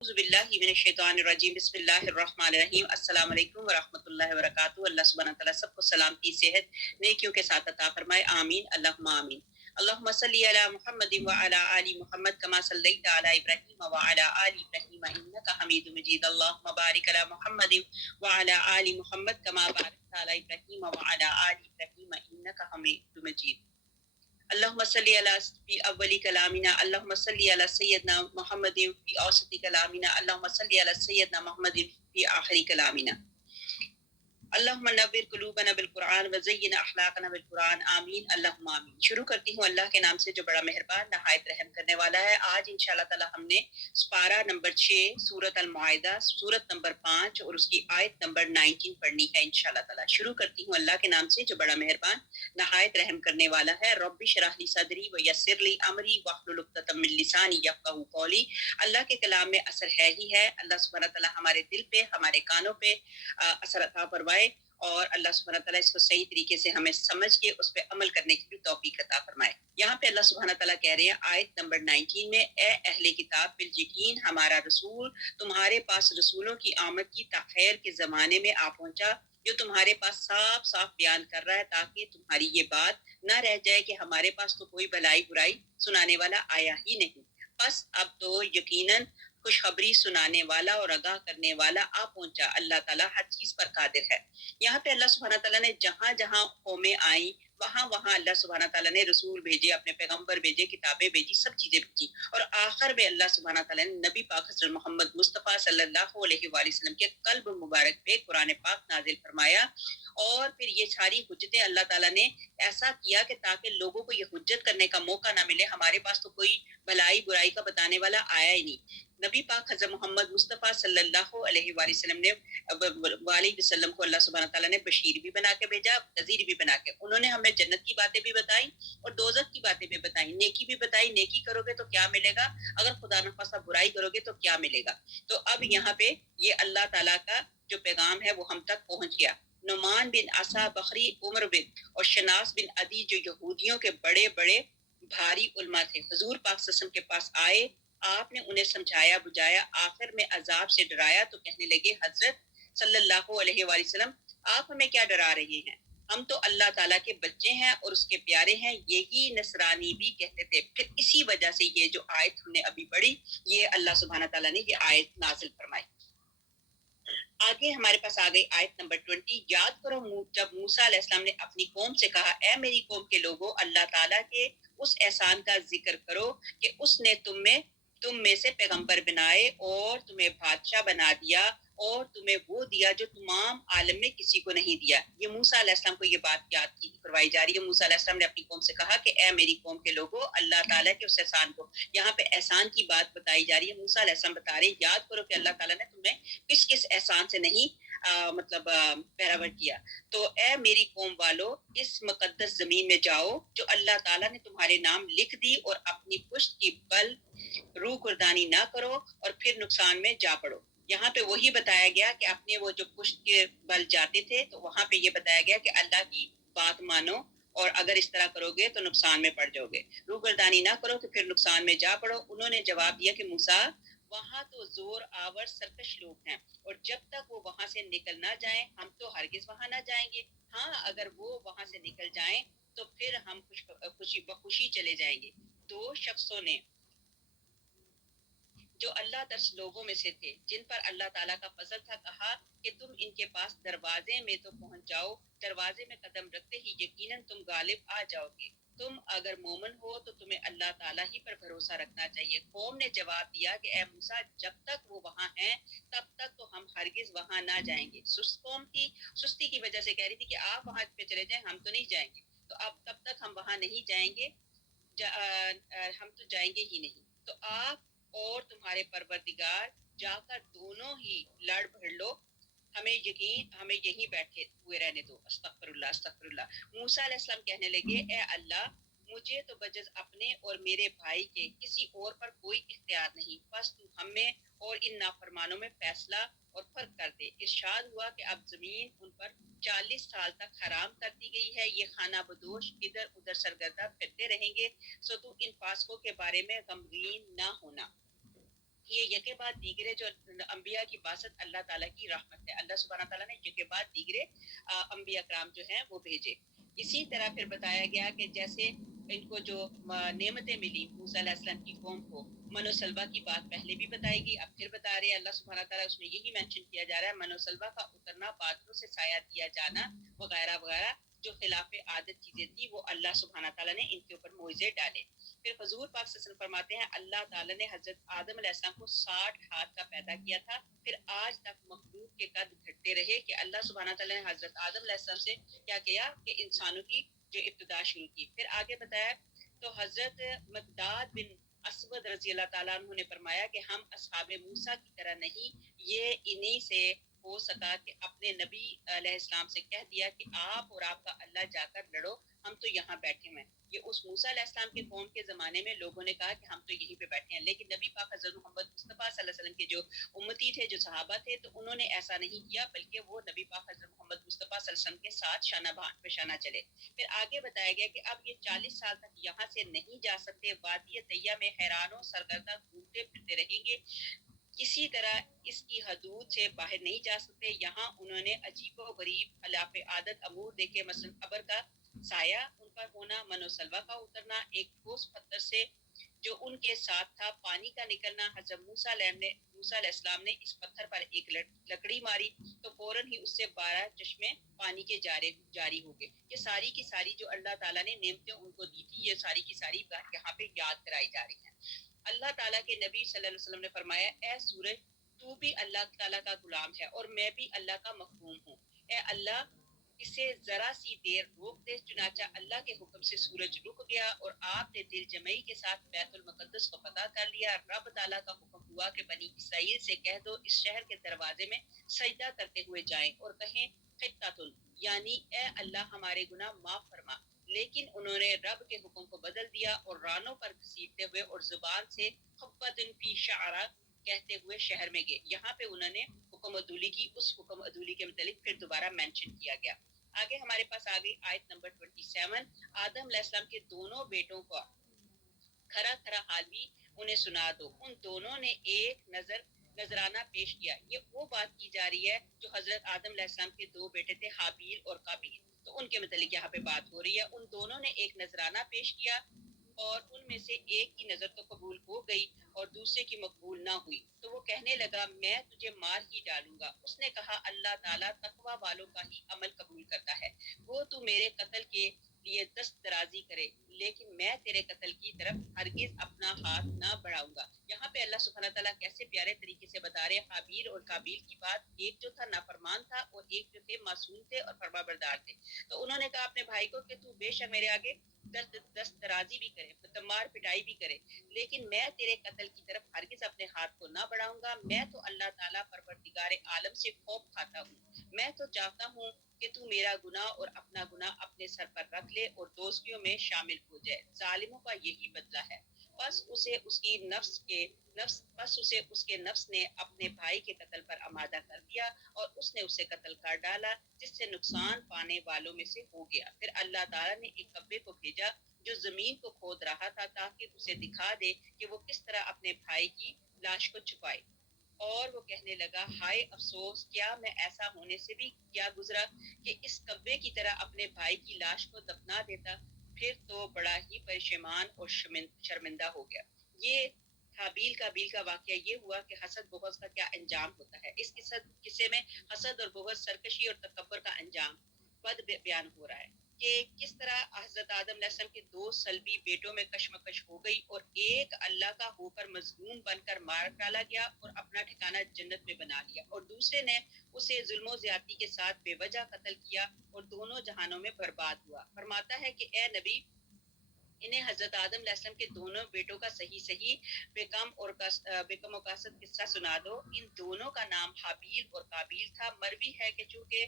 اعوذ باللہ من الشیطان الرجیم بسم اللہ الرحمن الرحیم السلام علیکم ورحمۃ اللہ وبرکاتہ۔ اللہ سبحانہ تعالیٰ سب کو سلامتی صحت نیکیوں کے ساتھ عطا فرمائے، آمین اللہم آمین۔ اللہم صلی علی محمد وعلی آل محمد کما صلیت علی ابراہیم وعلی آل ابراہیم انک حمید مجید۔ اللہم بارک علی محمد وعلی آل محمد کما بارکت علی ابراہیم وعلی آل ابراہیم انک حمید مجید۔ اللہم صلی علی فی اولی کلامنا، اللہم صلی علی سیدنا محمد فی اوسط کلامنا، اللہم صلی علی سیدنا محمد فی آخری کلامنا۔ اللہم نور قلوبنا بالقرآن وزین اخلاقنا بالقرآن، آمین اللہم آمین۔ شروع کرتی ہوں اللہ کے نام سے جو بڑا مہربان نہایت رحم کرنے والا ہے۔ آج انشاءاللہ تعالی ہم نے سپارہ نمبر 6 سورۃ المائدہ سورۃ نمبر 5 اور اس کی آیت نمبر 19 پڑھنی ہے انشاءاللہ تعالی۔ شروع کرتی ہوں اللہ کے نام سے جو بڑا مہربان نہایت رحم کرنے والا ہے۔ رب اشرح لی صدری ویسر لی امری واحلل عقدۃ من لسانی یفقہوا قولی۔ اللہ کے کلام میں اثر ہے ہی ہے۔ اللہ سبحانہ تعالیٰ ہمارے دل پہ، ہمارے کانوں پہ اثر عطا فرمائے، اور اللہ سبحانہ تعالیٰ اس کو صحیح طریقے سے ہمیں سمجھ کے اس پہ عمل کرنے کی بھی توفیق عطا فرمائے۔ یہاں پہ اللہ سبحانہ تعالیٰ کہہ رہے ہیں آیت نمبر 19 میں، اے اہل کتاب بالیقین ہمارا رسول تمہارے پاس رسولوں کی آمد کی تاخیر کے زمانے میں آ پہنچا، جو تمہارے پاس صاف صاف بیان کر رہا ہے تاکہ تمہاری یہ بات نہ رہ جائے کہ ہمارے پاس تو کوئی بھلائی برائی سنانے والا آیا ہی نہیں۔ بس اب تو یقیناً خوشخبری سنانے والا اور آگاہ کرنے والا آ پہنچا، اللہ تعالیٰ ہر چیز پر قادر ہے۔ یہاں پہ اللہ سبحانہ تعالیٰ نے جہاں جہاں قومیں آئیں وہاں وہاں اللہ سبحانہ تعالیٰ نے رسول بھیجے، اپنے پیغمبر بھیجے، کتابیں بھیجی، سب چیزیں بھیجی، اور آخر میں اللہ سبحانہ تعالیٰ نے نبی پاک حضرت محمد مصطفیٰ صلی اللہ علیہ وآلہ وسلم کے قلب مبارک پہ قرآن پاک نازل فرمایا۔ اور پھر یہ ساری حجتیں اللہ تعالیٰ نے ایسا کیا کہ تاکہ لوگوں کو یہ حجت کرنے کا موقع نہ ملے ہمارے پاس تو کوئی بھلائی برائی کا بتانے والا آیا ہی نہیں۔ نبی پاک حضرت محمد مصطفیٰ صلی اللہ علیہ وآلہ وسلم نے والد وسلم کو اللہ سبحانہ تعالیٰ نے بشیر بھی بنا کے بھیجا، نذیر بھی بنا کے۔ انہوں نے ہمیں جنت کی باتیں بھی بتائی اور دوزخ کی باتیں بھی بتائی، نیکی بھی بتائی، نیکی کرو گے تو کیا ملے گا، اگر خدا نخواستہ برائی کرو گے تو کیا ملے گا۔ تو اب یہاں پہ یہ اللہ تعالیٰ کا جو پیغام ہے وہ ہم تک پہنچ گیا۔ نعمان بن عصا بخری، عمر بن اور شناس بن عدی جو یہودیوں کے بڑے بڑے بھاری علماء تھے، حضور پاک صلی اللہ علیہ وسلم کے پاس آئے، آپ نے انہیں سمجھایا بجایا، آخر میں عذاب سے ڈرایا تو کہنے لگے حضرت صلی اللہ علیہ وآلہ وسلم آپ ہمیں کیا ڈرا رہے ہیں، ہم تو اللہ تعالیٰ کے بچے ہیں اور اس کے پیارے ہیں، یہی نصرانی بھی کہتے تھے۔ پھر اسی وجہ سے یہ جو آیت ہم نے ابھی پڑھی، یہ اللہ سبحانہ تعالیٰ نے یہ آیت نازل فرمائی۔ آگے ہمارے پاس آ گئی آیت نمبر 20۔ یاد کرو جب موسیٰ علیہ السلام نے اپنی قوم سے کہا، اے میری قوم کے لوگوں، اللہ تعالیٰ کے اس احسان کا ذکر کرو کہ اس نے تم میں سے پیغمبر بنائے اور تمہیں بادشاہ بنا دیا اور تمہیں وہ دیا جو تمام عالم میں کسی کو نہیں دیا۔ یہ موسیٰ علیہ السلام کو یہ بات یاد کروائی جا رہی ہے۔ موسیٰ علیہ السلام نے اپنی قوم سے کہا کہ اے میری قوم کے لوگوں، اللہ تعالیٰ کے اس احسان کو، یہاں پہ احسان کی بات بتائی جا رہی ہے۔ موسیٰ علیہ السلام بتا رہے ہیں یاد کرو کہ اللہ تعالیٰ نے تمہیں کس کس احسان سے نہیں پیراور کیا۔ تو اے میری قوم والو، اس مقدس زمین میں جاؤ جو اللہ تعالیٰ نے تمہارے نام لکھ دی، اور اپنی پشت کی بل روح گردانی نہ کرو اور پھر نقصان میں جا پڑو۔ یہاں پہ وہی بتایا گیا کہ اپنے وہ جو پشت کے بل جاتے تھے، تو وہاں پہ یہ بتایا گیا کہ اللہ کی بات مانو، اور اگر اس طرح کرو گے تو نقصان میں پڑ جاؤ گے، روح گردانی نہ کرو تو پھر نقصان میں جا پڑو۔ انہوں نے جواب دیا کہ موسیٰ، وہاں تو زور آور سرکش لوگ ہیں، اور جب تک وہ وہاں سے نکل نہ جائیں ہم تو ہرگز وہاں نہ جائیں گے۔ ہاں اگر وہ وہاں سے نکل جائیں تو پھر ہم خوشی بخوشی چلے جائیں گے۔ دو شخصوں نے جو اللہ ترس لوگوں میں سے تھے، جن پر اللہ تعالیٰ کا فضل تھا، کہا کہ تم ان کے پاس دروازے میں تو پہنچ جاؤ، دروازے میں قدم رکھتے ہی یقیناً تم غالب آ جاؤ گے۔ تم اگر مومن ہو تو تمہیں اللہ تعالیٰ ہی پر بھروسہ رکھنا چاہیے۔ قوم نے جواب دیا کہ اے موسیٰ، جب تک وہ وہاں ہیں تب تک تو ہم ہرگز وہاں نہ جائیں گے۔ سست قوم تھی، سستی کی وجہ سے کہہ رہی تھی کہ آپ وہاں پہ چلے جائیں، ہم تو نہیں جائیں گے۔ تو اب تب تک ہم وہاں نہیں جائیں گے، ہم تو جائیں گے ہی نہیں۔ تو آپ اور تمہارے پروردگار جا کر دونوں ہی لڑ بھڑ لو، ہمیں یہیں بیٹھے ہوئے رہنے دو۔ استغفر اللہ استغفر اللہ۔ موسیٰ علیہ السلام کہنے لگے، اے اللہ، مجھے تو بجز اپنے اور میرے بھائی کے کسی اور پر کوئی اختیار نہیں، بس تو ہم میں اور ان نافرمانوں میں فیصلہ اور فرق کر دے۔ ارشاد ہوا کہ اب زمین ان پر 40 سال تک حرام کر دی گئی ہے، یہ خانہ بدوش ادھر ادھر سرگردہ پھرتے رہیں گے، سو تو ان فاسقوں کے بارے میں غمگین نہ ہونا۔ یہ یکے بعد دیگرے جو انبیاء کی باسط اللہ تعالیٰ کی رحمت ہے. اللہ سبحانہ تعالیٰ نے یکے بعد دیگرے انبیاء کرام جو ہیں وہ بھیجے. اسی طرح پھر بتایا گیا کہ جیسے ان کو جو نعمتیں ملی موسیٰ علیہ السلام کی قوم کو، من و سلوہ کی بات پہلے بھی بتائی گئی، اب پھر بتا رہے ہیں اللہ سبحانہ تعالیٰ. اس میں یہی مینشن کیا جا رہا ہے من و سلوہ کا اترنا، بادلوں سے سایہ دیا جانا وغیرہ وغیرہ، جو خلاف عادت چیزیں تھی وہ اللہ سبحانہ تعالیٰ نے ان کے اوپر معجزے ڈالے. پھر حضور پاک صلی اللہ علیہ وسلم فرماتے ہیں اللہ تعالیٰ نے حضرت آدم علیہ السلام کو 60 ہاتھ کا پیدا کیا تھا. پھر آج تک مخلوق کے قد گھٹتے رہے کہ اللہ سبحانہ تعالیٰ نے حضرت آدم علیہ السلام سے کیا کیا کہ انسانوں کی جو ابتدا شروع کی. پھر آگے بتایا تو حضرت مقداد بن اسود رضی اللہ تعالیٰ عنہ نے فرمایا کہ ہم اصحاب موسیٰ کی طرح نہیں، یہ انہی سے ہو سکا کہ اپنے نبی علیہ السلام سے کہہ دیا کہ آپ اور آپ کا اللہ جا کر لڑو، ہم تو یہاں بیٹھے ہیں. یہ اس موسیٰ علیہ السلام کے قوم کے زمانے میں لوگوں نے کہا کہ ہم تو یہیں پہ بیٹھے ہیں، لیکن نبی پاک حضرت محمد مصطفیٰ صلی اللہ علیہ وسلم کے جو امتی تھے، جو صحابہ تھے، تو انہوں نے ایسا نہیں کیا، بلکہ وہ نبی پاک حضرت محمد مصطفیٰ صلی اللہ علیہ وسلم کے ساتھ شانہ بہ شانہ چلے. پھر آگے بتایا گیا کہ اب یہ 40 سال تک یہاں سے نہیں جا سکتے، وادی طیہ میں حیران و سرگردہ گھومتے پھرتے رہیں گے، کسی طرح اس کی حدود سے باہر نہیں جا سکتے. یہاں انہوں نے عجیب و غریب خلاف عادت امور دیکھے، مثلا ابر کا سایہ ان پر ہونا، من و سلوہ کا اترنا، ایک ٹھوس پتھر سے جو ان کے ساتھ تھا پانی کا نکلنا. حضرت موسیٰ علیہ السلام نے اس پتھر پر ایک لکڑی ماری تو فوراً ہی اس سے 12 چشمے پانی کے جاری ہو گئے. یہ ساری کی ساری جو اللہ تعالیٰ نے نعمتیں ان کو دی تھی، یہ ساری کی ساری یہاں پہ یاد کرائی جا رہی ہیں. اللہ تعالیٰ کے نبی صلی اللہ علیہ وسلم نے فرمایا اے سورج تو بھی اللہ تعالیٰ کا غلام ہے اور میں بھی اللہ کا مخدوم ہوں. اے اللہ اسے ذرا سی دیر روک دے. چنانچہ اللہ کے حکم سے سورج رک گیا اور آپ نے دل جمعی کے ساتھ بیت المقدس کو فتح کر لیا. رب تعالیٰ کا حکم ہوا کہ بنی اسرائیل سے کہہ دو اس شہر کے دروازے میں سجدہ کرتے ہوئے جائیں اور کہیں خطۃ، یعنی اے اللہ ہمارے گناہ معاف فرما. لیکن انہوں نے رب کے حکم کو بدل دیا اور رانوں پر گھسیٹتے ہوئے اور زبان سے خبۃ فی شعرا کہتے ہوئے شہر میں گئے. یہاں پہ انہوں نے حکم عدولی کی، اس حکم عدولی کے متعلق پھر دوبارہ مینشن کیا گیا. آگے ہمارے پاس آ گئی آیت نمبر 27. آدم علیہ السلام کے دونوں بیٹوں کو کھرا کھرا حال بھی انہیں سنا دو. ان دونوں نے ایک نذرانہ پیش کیا. یہ وہ بات کی جا رہی ہے جو حضرت آدم علیہ السلام کے دو بیٹے تھے حابیل اور قابیل، تو ان کے متعلق یہاں پہ بات ہو رہی ہے. ان دونوں نے ایک نذرانہ پیش کیا اور ان میں سے ایک کی نظر تو قبول ہو گئی اور دوسرے کی مقبول نہ ہوئی، تو وہ کہنے لگا میں تجھے مار ہی ڈالوں گا. اس نے کہا اللہ تعالیٰ تقوی والوں کا ہی عمل قبول کرتا ہے، وہ تو میرے قتل کے لیے دست درازی کرے لیکن میں تیرے قتل کی طرف ہرگز اپنا ہاتھ نہ بڑھاؤں گا. یہاں پہ اللہ سبحانہ تعالیٰ کیسے پیارے طریقے سے بتا رہے حابیل اور قابیل کی بات. ایک جو تھا نافرمان تھا اور ایک جو تھے معصوم تھے اور فرما بردار تھے. تو انہوں نے کہا اپنے بھائی کو کہ تو بے شک میرے آگے دست درازی بھی کرے، مطلب مار پٹائی بھی کرے، لیکن میں تیرے قتل کی طرف ہرگز اپنے ہاتھ کو نہ بڑھاؤں گا. میں تو اللہ تعالیٰ پروردگار عالم سے خوف کھاتا ہوں. میں تو چاہتا ہوں کہ تو میرا گناہ اور اپنا گناہ اپنے سر پر رکھ لے اور دوستیوں میں شامل ہو جائے. ظالموں کا یہی بدلہ ہے. بس اسے اس کے نفس نے اپنے بھائی کے قتل پر آمادہ کر دیا اور اس نے اسے قتل کر ڈالا جس سے نقصان پانے والوں میں سے ہو گیا. پھر اللہ تعالیٰ نے ایک کبے کو بھیجا جو زمین کو کھود رہا تھا تاکہ اسے دکھا دے کہ وہ کس طرح اپنے بھائی کی لاش کو چھپائے. اور وہ کہنے لگا ہائے افسوس، کیا میں ایسا ہونے سے بھی کیا گزرا کہ اس کبے کی طرح اپنے بھائی کی لاش کو دفنا دیتا. پھر تو بڑا ہی پریشان اور شرمندہ ہو گیا. یہ حابیل قابیل کا واقعہ یہ ہوا کہ حسد بغض کا کیا انجام ہوتا ہے. اس قصے میں حسد اور بغض، سرکشی اور تکبر کا انجام بد بیان ہو رہا ہے کہ کس طرح حضرت آدم علیہ السلام کے دو سلبی بیٹوں میں کشمکش ہو گئی اور ایک اللہ کا ہو کر مظلوم بن کر مار ڈالا گیا اور اپنا ٹھکانہ جنت میں بنا لیا، اور دوسرے نے اسے ظلم و زیادتی کے ساتھ بے وجہ قتل کیا اور دونوں جہانوں میں برباد ہوا. فرماتا ہے کہ اے نبی انہیں حضرت آدم علیہ السلام کے دونوں بیٹوں کا صحیح بیکم و کاسد قصہ سنا دو. ان دونوں کا نام حابیل اور قابیل تھا. مروی ہے کہ چونکہ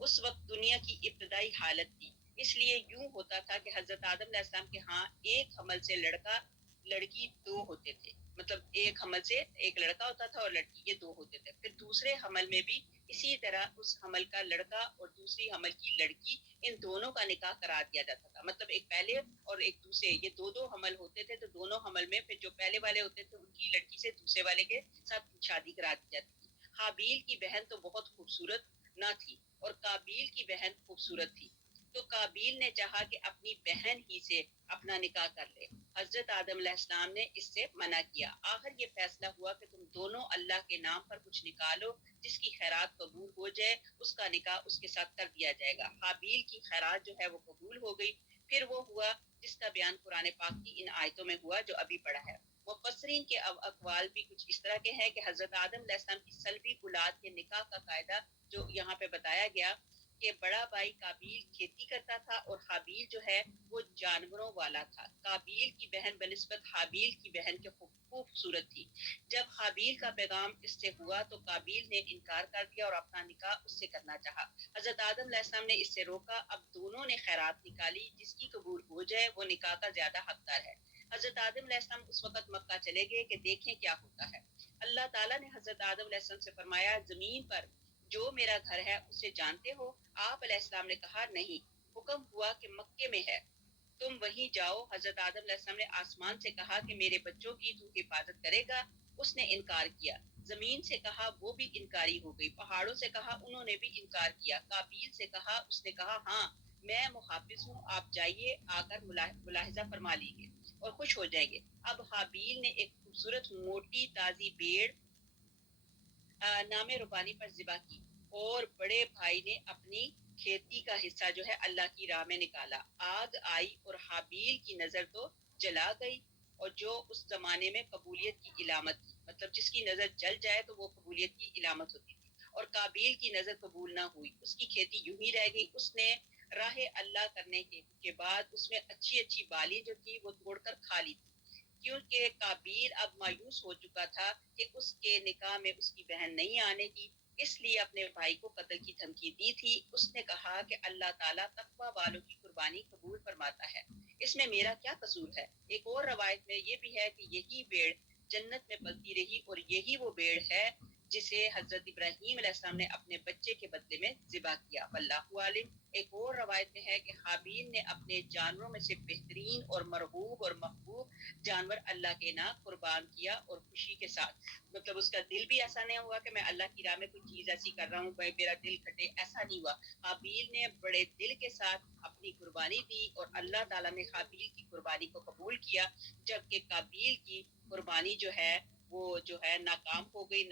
اس وقت دنیا کی ابتدائی حالت تھی، اس لیے یوں ہوتا تھا کہ حضرت آدم علیہ السلام کے ہاں ایک حمل سے لڑکا لڑکی دو ہوتے تھے. مطلب ایک حمل سے ایک لڑکا ہوتا تھا اور لڑکی، یہ دو ہوتے تھے. پھر دوسرے حمل میں بھی اسی طرح اس حمل کا لڑکا اور دوسری حمل کی لڑکی، ان دونوں کا نکاح کرا دیا جاتا تھا. مطلب ایک پہلے اور ایک دوسرے، یہ دو حمل ہوتے تھے، تو دونوں حمل میں پھر جو پہلے والے ہوتے تھے ان کی لڑکی سے دوسرے والے کے ساتھ شادی کرا دی جاتی تھی. حابیل کی بہن تو بہت خوبصورت نہ تھی اور قابیل کی بہن خوبصورت تھی، تو قابیل نے چاہا کہ اپنی بہن ہی سے اپنا نکاح کر لے. حضرت آدم علیہ السلام نے اس سے منع کیا. آخر یہ فیصلہ ہوا کہ تم دونوں اللہ کے نام پر کچھ نکالو، جس کی خیرات قبول ہو جائے اس کا نکاح اس کے ساتھ کر دیا جائے گا. حابیل کی خیرات جو ہے وہ قبول ہو گئی. پھر وہ ہوا جس کا بیان قرآن پاک کی ان آیتوں میں ہوا جو ابھی پڑھا ہے. مفسرین کے اقوال بھی کچھ اس طرح کے ہیں کہ حضرت آدم علیہ السلام کی سلبی اولاد کے نکاح کا قاعدہ جو یہاں پہ بتایا گیا کہ بڑا بھائی قابیل کھیتی کرتا تھا اور حابیل جو ہے وہ جانوروں والا تھا. قابیل کی بہن بنسبت حابیل کی بہن کے خوبصورت تھی. جب حابیل کا پیغام اس سے ہوا تو قابیل نے انکار کر دیا اور اپنا نکاح اس سے کرنا چاہا. حضرت آدم علیہ السلام نے اس سے روکا. اب دونوں نے خیرات نکالی، جس کی قبول ہو جائے وہ نکاح کا زیادہ حقدار ہے. حضرت آدم علیہ السلام اس وقت مکہ چلے گئے کہ دیکھیں کیا ہوتا ہے. اللہ تعالیٰ نے حضرت آدم علیہ السلام سے فرمایا زمین پر جو میرا گھر ہے اسے جانتے ہو؟ آپ علیہ السلام نے کہا نہیں. حکم ہوا کہ مکے میں ہے، تم وہیں جاؤ. حضرت آدم علیہ السلام نے آسمان سے کہا کہ میرے بچوں کی تو حفاظت کرے گا؟ اس نے انکار کیا. زمین سے کہا، وہ بھی انکاری ہو گئی. پہاڑوں سے کہا، انہوں نے بھی انکار کیا. قابیل سے کہا، اس نے کہا ہاں میں محافظ ہوں، آپ جائیے، آ کر ملاحظہ فرما لیں گے اور خوش ہو جائیں گے. اب حابیل نے ایک خوبصورت موٹی تازی بھیڑ نام ربانی پر ذبح کی اور بڑے بھائی نے اپنی کھیتی کا حصہ جو ہے اللہ کی راہ میں نکالا. آگ آئی اور حابیل کی نظر تو جلا گئی، اور جو اس زمانے میں قبولیت کی علامت تھی، مطلب جس کی نظر جل جائے تو وہ قبولیت کی علامت ہوتی تھی. اور قابیل کی نظر قبول نہ ہوئی، اس کی کھیتی یوں ہی رہ گئی. اس نے راہ اللہ کرنے کے بعد اس میں اچھی اچھی بالی جو تھی وہ توڑ کر کھا لی تھی، کیونکہ قابیل اب مایوس ہو چکا تھا کہ اس کے نکاح میں اس کی بہن نہیں آنے کی، اس لیے اپنے بھائی کو قتل کی دھمکی دی تھی. اس نے کہا کہ اللہ تعالیٰ تقوی والوں کی قربانی قبول فرماتا ہے، اس میں میرا کیا قصور ہے. ایک اور روایت میں یہ بھی ہے کہ یہی بھیڑ جنت میں پلتی رہی اور یہی وہ بھیڑ ہے جسے حضرت ابراہیم علیہ السلام نے اپنے بچے کے بدلے میں ذبح کیا. واللہ عالم. ایک اور روایت میں ہے کہ حابیل نے اپنے جانوروں میں سے بہترین اور مرغوب اور محبوب جانور اللہ کے نام قربان کیا اور خوشی کے ساتھ. مطلب اس کا دل بھی ایسا نہیں ہوا کہ میں اللہ کی راہ میں کوئی چیز ایسی کر رہا ہوں کہ میرا دل کھٹے، ایسا نہیں ہوا. حابیل نے بڑے دل کے ساتھ اپنی قربانی دی اور اللہ تعالیٰ نے حابیل کی قربانی کو قبول کیا، جبکہ قابیل کی قربانی جو ہے وہ جو ہے ناکام ہو گئی،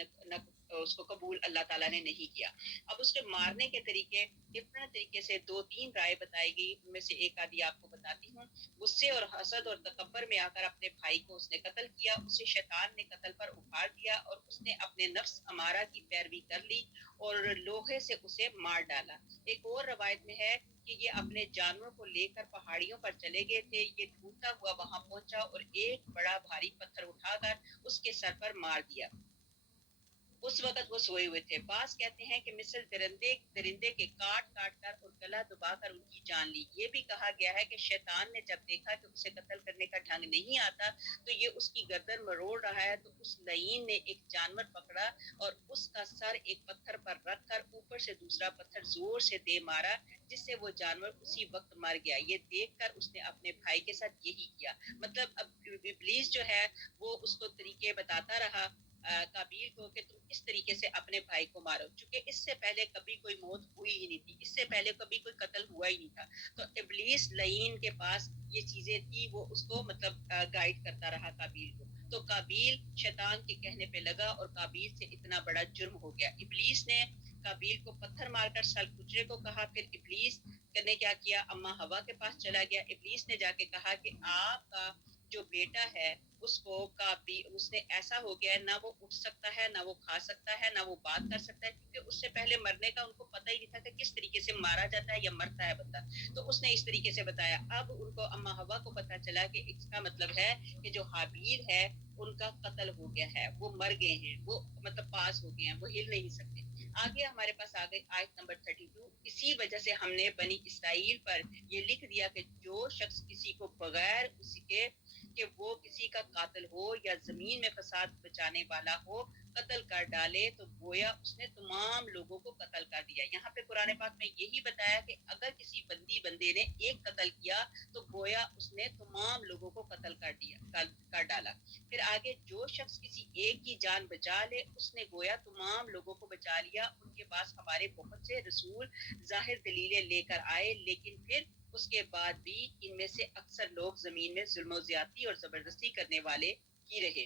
اس کو قبول اللہ تعالیٰ نے نہیں کیا. اب اس کے مارنے کے طریقے ڈفرنٹ طریقے سے 2-3 رائے بتائی گئی، ان میں سے ایک آدھی آپ کو بتاتی ہوں. غصے اور حسد اور تکبر میں آ کر اپنے بھائی کو اس نے قتل کیا. اسے شیطان نے قتل پر اٹھا دیا اور اس نے اپنے نفس امارہ کی پیروی کر لی اور لوہے سے اسے مار ڈالا. ایک اور روایت میں ہے کہ یہ اپنے جانوروں کو لے کر پہاڑیوں پر چلے گئے تھے. یہ ڈھونڈتا ہوا وہاں پہنچا اور ایک بڑا بھاری پتھر اٹھا کر اس کے سر پر مار دیا. اس وقت وہ سوئے ہوئے تھے. بعض کہتے ہیں کہ مثل درندے کے کاٹ کر اور گلا دبا کر ان کی جان لی. یہ بھی کہا گیا ہے کہ شیطان نے جب دیکھا کہ اسے قتل کرنے کا ڈھنگ نہیں آتا تو یہ اس کی گردن مروڑ رہا ہے، تو اس لعین نے ایک جانور پکڑا اور اس کا سر ایک پتھر پر رکھ کر اوپر سے دوسرا پتھر زور سے دے مارا، جس سے وہ جانور اسی وقت مر گیا. یہ دیکھ کر اس نے اپنے بھائی کے ساتھ یہی کیا. مطلب اب ابلیس جو ہے وہ اس کو طریقے بتاتا رہا قابیل کو کہ تم اس طریقے سے اپنے بھائی کو مارو، چونکہ اس سے پہلے کبھی کوئی موت ہوئی ہی نہیں تھی، اس سے پہلے کبھی کوئی قتل ہوا ہی نہیں تھا. تو ابلیس لعین کے پاس یہ چیزیں تھی، وہ اس کو مطلب گائیڈ کرتا رہا قابیل کو. تو قابیل شیطان کے کہنے پہ لگا اور قابیل سے اتنا بڑا جرم ہو گیا. ابلیس نے قابیل کو پتھر مار کر سل کچرے کو کہا. پھر ابلیس نے کیا کیا، اما ہوا کے پاس چلا گیا. ابلیس نے جا کے کہا کہ آپ کا جو بیٹا ہے اس کو اس نے ایسا ہو گیا ہے، نہ وہ اٹھ سکتا ہے، نہ وہ کھا سکتا ہے، نہ وہ بات کر سکتا ہے، کیونکہ اس سے پہلے مرنے کا ان کو پتہ ہی نہیں تھا کہ کس طریقے سے مارا جاتا ہے یا مرتا ہے بندہ. تو اس نے اس طریقے سے بتایا. اب ان کو اما ہوا کو پتہ چلا کہ اس کا مطلب ہے کہ جو حابیل ہے ان کا قتل ہو گیا ہے، وہ مر گئے ہیں، وہ مطلب پاس ہو گئے ہیں، وہ ہل نہیں سکتے. آگے ہمارے پاس آگے آیت نمبر 32. اسی وجہ سے ہم نے بنی اسرائیل پر یہ لکھ دیا کہ جو شخص کسی کو بغیر اس کے کہ وہ کسی کا قاتل ہو یا زمین میں فساد بچانے والا ہو، قتل کر ڈالے تو گویا اس نے تمام لوگوں کو قتل کر دیا. یہاں پہ قرآن پاک میں یہی بتایا کہ اگر کسی بندے نے ایک قتل کیا تو گویا اس نے تمام لوگوں کو قتل کر ڈالا. پھر آگے جو شخص کسی ایک کی جان بچا لے اس نے گویا تمام لوگوں کو بچا لیا. ان کے پاس ہمارے بہت سے رسول ظاہر دلیلیں لے کر آئے لیکن پھر اس کے بعد بھی ان میں سے اکثر لوگ زمین میں ظلم و زیادتی اور زبردستی کرنے والے ہی رہے.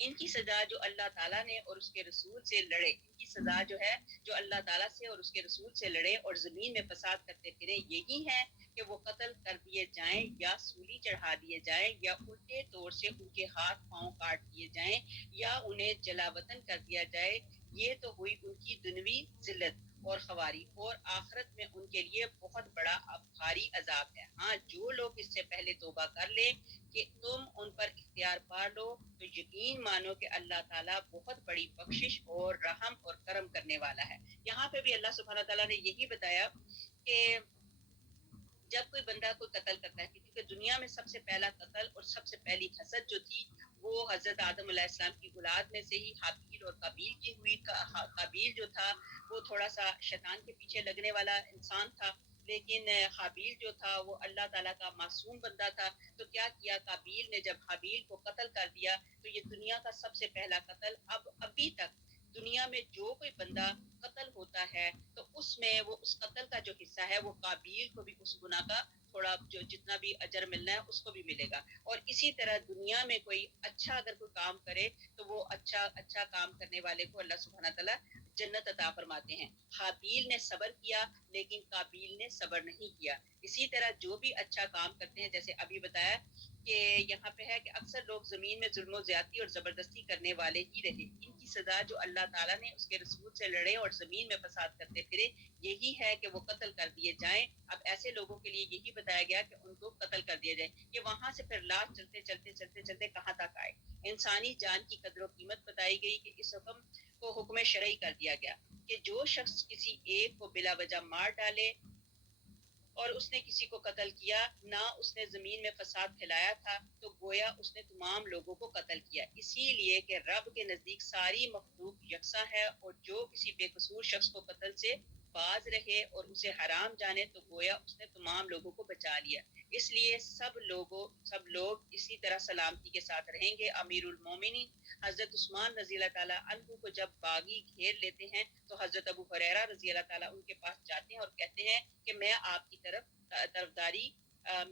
ان کی سزا جو اللہ تعالیٰ نے اور اس کے رسول سے لڑے، ان کی سزا جو ہے جو اللہ تعالیٰ سے اور اس کے رسول سے لڑے اور زمین میں فساد کرتے پھرے یہی ہے کہ وہ قتل کر دیے جائیں یا سولی چڑھا دیے جائیں یا الٹے طور سے ان کے ہاتھ پاؤں کاٹ دیے جائیں یا انہیں جلا وطن کر دیا جائے. یہ تو ہوئی ان کی دنوی ذلت اور خواری، اور آخرت میں ان کے لیے بہت بڑا بھاری عذاب ہے. ہاں جو لوگ اس سے پہلے توبہ کر لیں کہ تم ان پر اختیار پا لو تو یقین مانو کہ اللہ تعالیٰ بہت بڑی بخشش اور رحم اور کرم کرنے والا ہے. یہاں پہ بھی اللہ سبحانہ تعالیٰ نے یہی بتایا کہ جب کوئی بندہ کوئی قتل کرتا ہے، کیونکہ دنیا میں سب سے پہلا قتل اور سب سے پہلی حسد جو تھی وہ حضرت آدم علیہ السلام کی اولاد میں سے ہی حابیل اور قابیل کی ہوئی. قابیل جو تھا وہ تھوڑا سا شیطان کے پیچھے لگنے والا انسان تھا، لیکن حابیل جو تھا وہ اللہ تعالیٰ کا معصوم بندہ تھا. تو کیا کیا قابیل نے، جب حابیل کو قتل کر دیا تو یہ دنیا کا سب سے پہلا قتل. ابھی تک دنیا میں جو کوئی بندہ قتل ہوتا ہے تو اس میں وہ اس قتل کا جو حصہ ہے وہ قابیل کو بھی اس گناہ کا تھوڑا جو جتنا بھی اجر ملنا ہے اس کو بھی ملے گا. اور اسی طرح دنیا میں کوئی اچھا اگر کوئی کام کرے تو وہ اچھا کام کرنے والے کو اللہ سبحانہ تعالیٰ جنت عطا فرماتے ہیں. حابیل نے صبر کیا لیکن قابیل نے صبر نہیں کیا. اسی طرح جو بھی اچھا کام کرتے ہیں، جیسے ابھی بتایا کہ یہاں پہ ہے کہ اکثر لوگ زمین میں ظلم و زیادتی اور زبردستی کرنے والے ہی رہے. ان کی سزا جو اللہ تعالیٰ نے اس کے رسول سے لڑے اور زمین میں فساد کرتے پھرے یہی ہے کہ وہ قتل کر دیے جائیں. اب ایسے لوگوں کے لیے یہی بتایا گیا کہ ان کو قتل کر دیا جائے. کہ وہاں سے پھر لاش چلتے کہاں تک آئے. انسانی جان کی قدر و قیمت بتائی گئی کہ اس حکم کو حکم شرعی کر دیا گیا کہ جو شخص کسی ایک کو بلا وجہ مار ڈالے اور اس نے کسی کو قتل کیا، نہ اس نے زمین میں فساد پھیلایا تھا تو گویا اس نے تمام لوگوں کو قتل کیا. اسی لیے کہ رب کے نزدیک ساری مخلوق یکساں ہے اور جو کسی بے قصور شخص کو قتل سے باز رہے اور اسے حرام جانے تو گویا اس نے تمام لوگوں کو بچا لیا. اس لیے سب لوگ اسی طرح سلامتی کے ساتھ رہیں گے. امیر المومنین حضرت عثمان رضی اللہ تعالیٰ عنہ کو جب باغی گھیر لیتے ہیں تو حضرت ابو ہریرہ رضی اللہ تعالیٰ ان کے پاس جاتے ہیں اور کہتے ہیں کہ میں آپ کی طرفداری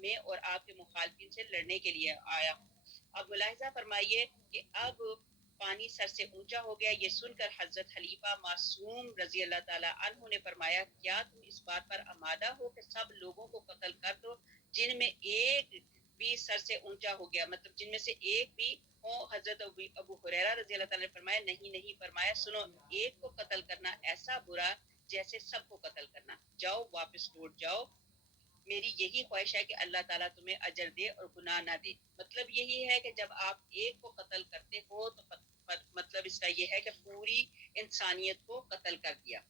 میں اور آپ کے مخالفین سے لڑنے کے لیے آیا ہوں. اب ملاحظہ فرمائیے کہ اب پانی سر سے اونچا ہو گیا. یہ سن کر حضرت خلیفہ معصوم رضی اللہ تعالیٰ عنہ نے فرمایا کیا تم اس بات پر آمادہ ہو کہ سب لوگوں کو قتل کر دو جن میں ایک بھی سر سے اونچا ہو گیا، مطلب جن میں سے ایک بھی ہو. حضرت ابو ہریرہ رضی اللہ تعالیٰ نے فرمایا نہیں. فرمایا سنو، ایک کو قتل کرنا ایسا برا جیسے سب کو قتل کرنا. جاؤ واپس لوٹ جاؤ. میری یہی خواہش ہے کہ اللہ تعالیٰ تمہیں اجر دے اور گناہ نہ دے. مطلب یہی ہے کہ جب آپ ایک کو قتل کرتے ہو تو مطلب اس کا یہ ہے کہ پوری انسانیت کو قتل کر دیا.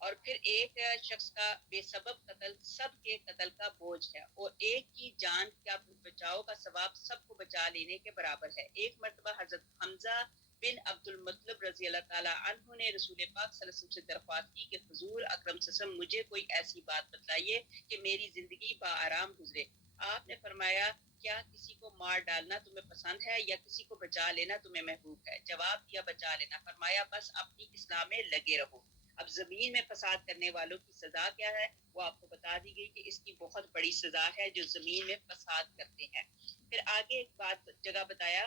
اور پھر ایک شخص کا بے سبب قتل سب کے قتل کا بوجھ ہے اور ایک کی جان کا بچاؤ کا ثواب سب کو بچا لینے کے برابر ہے. ایک مرتبہ حضرت حمزہ بن عبد المطلب رضی اللہ تعالیٰ عنہ نے رسول پاک صلی اللہ علیہ وسلم سے درخواست کی کہ حضور اکرم صلی اللہ علیہ وسلم مجھے کوئی ایسی بات بتلائیے کہ میری زندگی بآرام گزرے. آپ نے فرمایا کیا کسی کو مار ڈالنا تمہیں پسند ہے یا کسی کو بچا لینا تمہیں محبوب ہے؟ جواب دیا بچا لینا. فرمایا بس اپنی اصلاح میں لگے رہو. اب زمین میں فساد کرنے والوں کی سزا کیا ہے وہ آپ کو بتا دی گئی کہ اس کی بہت بڑی سزا ہے جو زمین میں فساد کرتے ہیں. پھر آگے ایک جگہ بتایا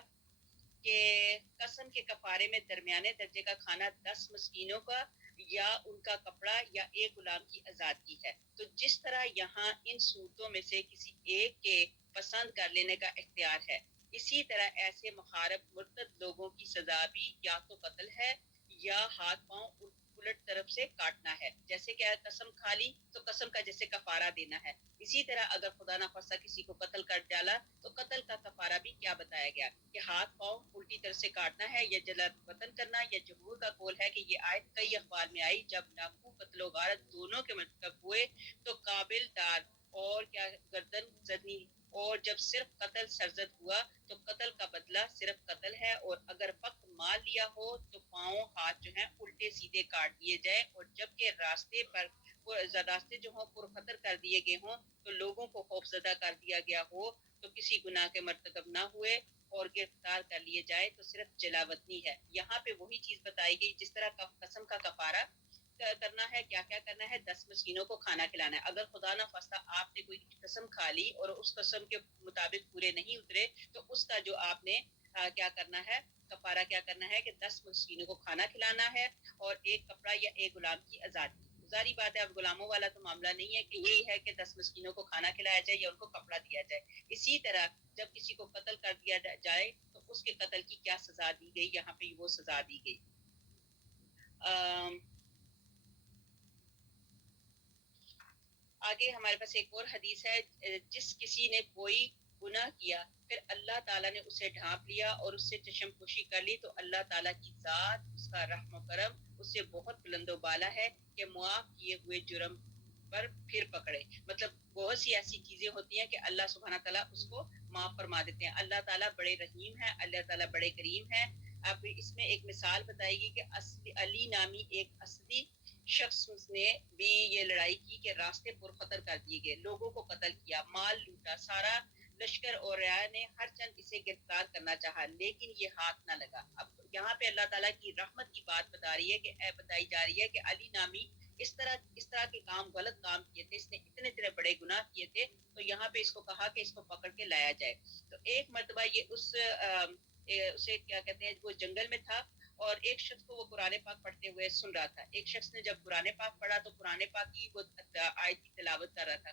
کہ قسم کے کفارے میں درمیانے درجے کا کھانا 10 مسکینوں کا یا ان کا کپڑا یا ایک غلام کی آزادی ہے. تو جس طرح یہاں ان صورتوں میں سے کسی ایک کے پسند کر لینے کا اختیار ہے، اسی طرح ایسے محارب مرتد لوگوں کی سزا بھی یا تو قتل ہے یا ہاتھ پاؤں الٹ طرف سے کاٹنا ہے. جیسے کہ قسم کھا لی تو قسم کا جیسے کفارہ دینا ہے. اسی طرح اگر خدا نہ خواستہ کسی کو قتل کر ڈالا تو قتل کا کفارہ بھی کیا بتایا گیا کہ ہاتھ پاؤں الٹی طرف سے کاٹنا ہے یا جلا وطن کرنا. یا جمہور کا قول ہے کہ یہ آیت کئی اخبار میں آئی جب ڈاکو قتل و غارت دونوں کے مرتکب ہوئے تو قابل دار اور کیا گردن زدنی اور جب صرف قتل سرزد ہوا تو قتل کا بدلہ صرف قتل ہے، اور اگر فقط مال لیا ہو تو پاؤں ہاتھ جو ہیں الٹے سیدھے کاٹ دیے جائے، اور جبکہ راستے جو ہوں پر خطر کر دیے گئے ہوں تو لوگوں کو خوفزدہ کر دیا گیا ہو تو کسی گناہ کے مرتکب نہ ہوئے اور گرفتار کر لیے جائے تو صرف جلاوطنی ہے۔ یہاں پہ وہی چیز بتائی گئی جس طرح قسم کا کفارہ کرنا ہے، کیا کیا کرنا ہے، 10 مسکینوں کو کھانا کھلانا ہے۔ اگر خدا نہ خواستہ آپ نے کوئی قسم کھا لی اور اس قسم کے مطابق پورے نہیں اترے تو اس کا جو آپ نے کیا کرنا ہے، کفارہ کیا کرنا ہے کہ 10 مسکینوں کو کھانا کھلانا ہے اور ایک کپڑا یا ایک غلام کی آزادی۔ ظاہری بات ہے اب غلاموں والا تو معاملہ نہیں ہے کہ یہی ہے کہ 10 مسکینوں کو کھانا کھلایا جائے یا ان کو کپڑا دیا جائے۔ اسی طرح جب کسی کو قتل کر دیا جائے تو اس کے قتل کی کیا سزا دی گئی، یہاں پہ وہ سزا دی گئی۔ آگے ہمارے پاس ایک اور حدیث ہے، جس کسی نے کوئی گناہ کیا پھر اللہ تعالیٰ نے اسے ڈھانپ لیا اور اس سے چشم پوشی کر لی تو اللہ تعالیٰ کی ذات، اس کا رحم و کرم اس سے بہت بلند و بالا ہے کہ معاف کیے ہوئے جرم پر پھر پکڑے۔ مطلب بہت سی ایسی چیزیں ہوتی ہیں کہ اللہ سبحانہ تعالیٰ اس کو معاف فرما دیتے ہیں۔ اللہ تعالیٰ بڑے رحیم ہے، اللہ تعالیٰ بڑے کریم ہے۔ اب اس میں ایک مثال بتائے گی کہ علی نامی ایک اسدی شخص نے بھی یہ لڑائی کی کہ راستے پر خطر کر دیے گئے، لوگوں کو قتل کیا، مال لوٹا، سارا لشکر اور رعایا نے ہر چند اسے گرفتار کرنا چاہا لیکن یہ ہاتھ نہ لگا۔ اب یہاں پہ اللہ تعالیٰ کی رحمت کی بات بتائی جا رہی ہے کہ علی نامی اس طرح کے کام، غلط کام کیے تھے، اس نے اتنے بڑے گناہ کیے تھے تو یہاں پہ اس کو کہا کہ اس کو پکڑ کے لایا جائے۔ تو ایک مرتبہ یہ اسے کیا کہتے ہیں، وہ جنگل میں تھا اور ایک شخص کو وہ قرآن پاک پڑھتے ہوئے سن رہا تھا۔ ایک شخص نے جب قرآن پاک پڑھا تو قرآن پاک کی وہ آیت کی تلاوت کر رہا تھا۔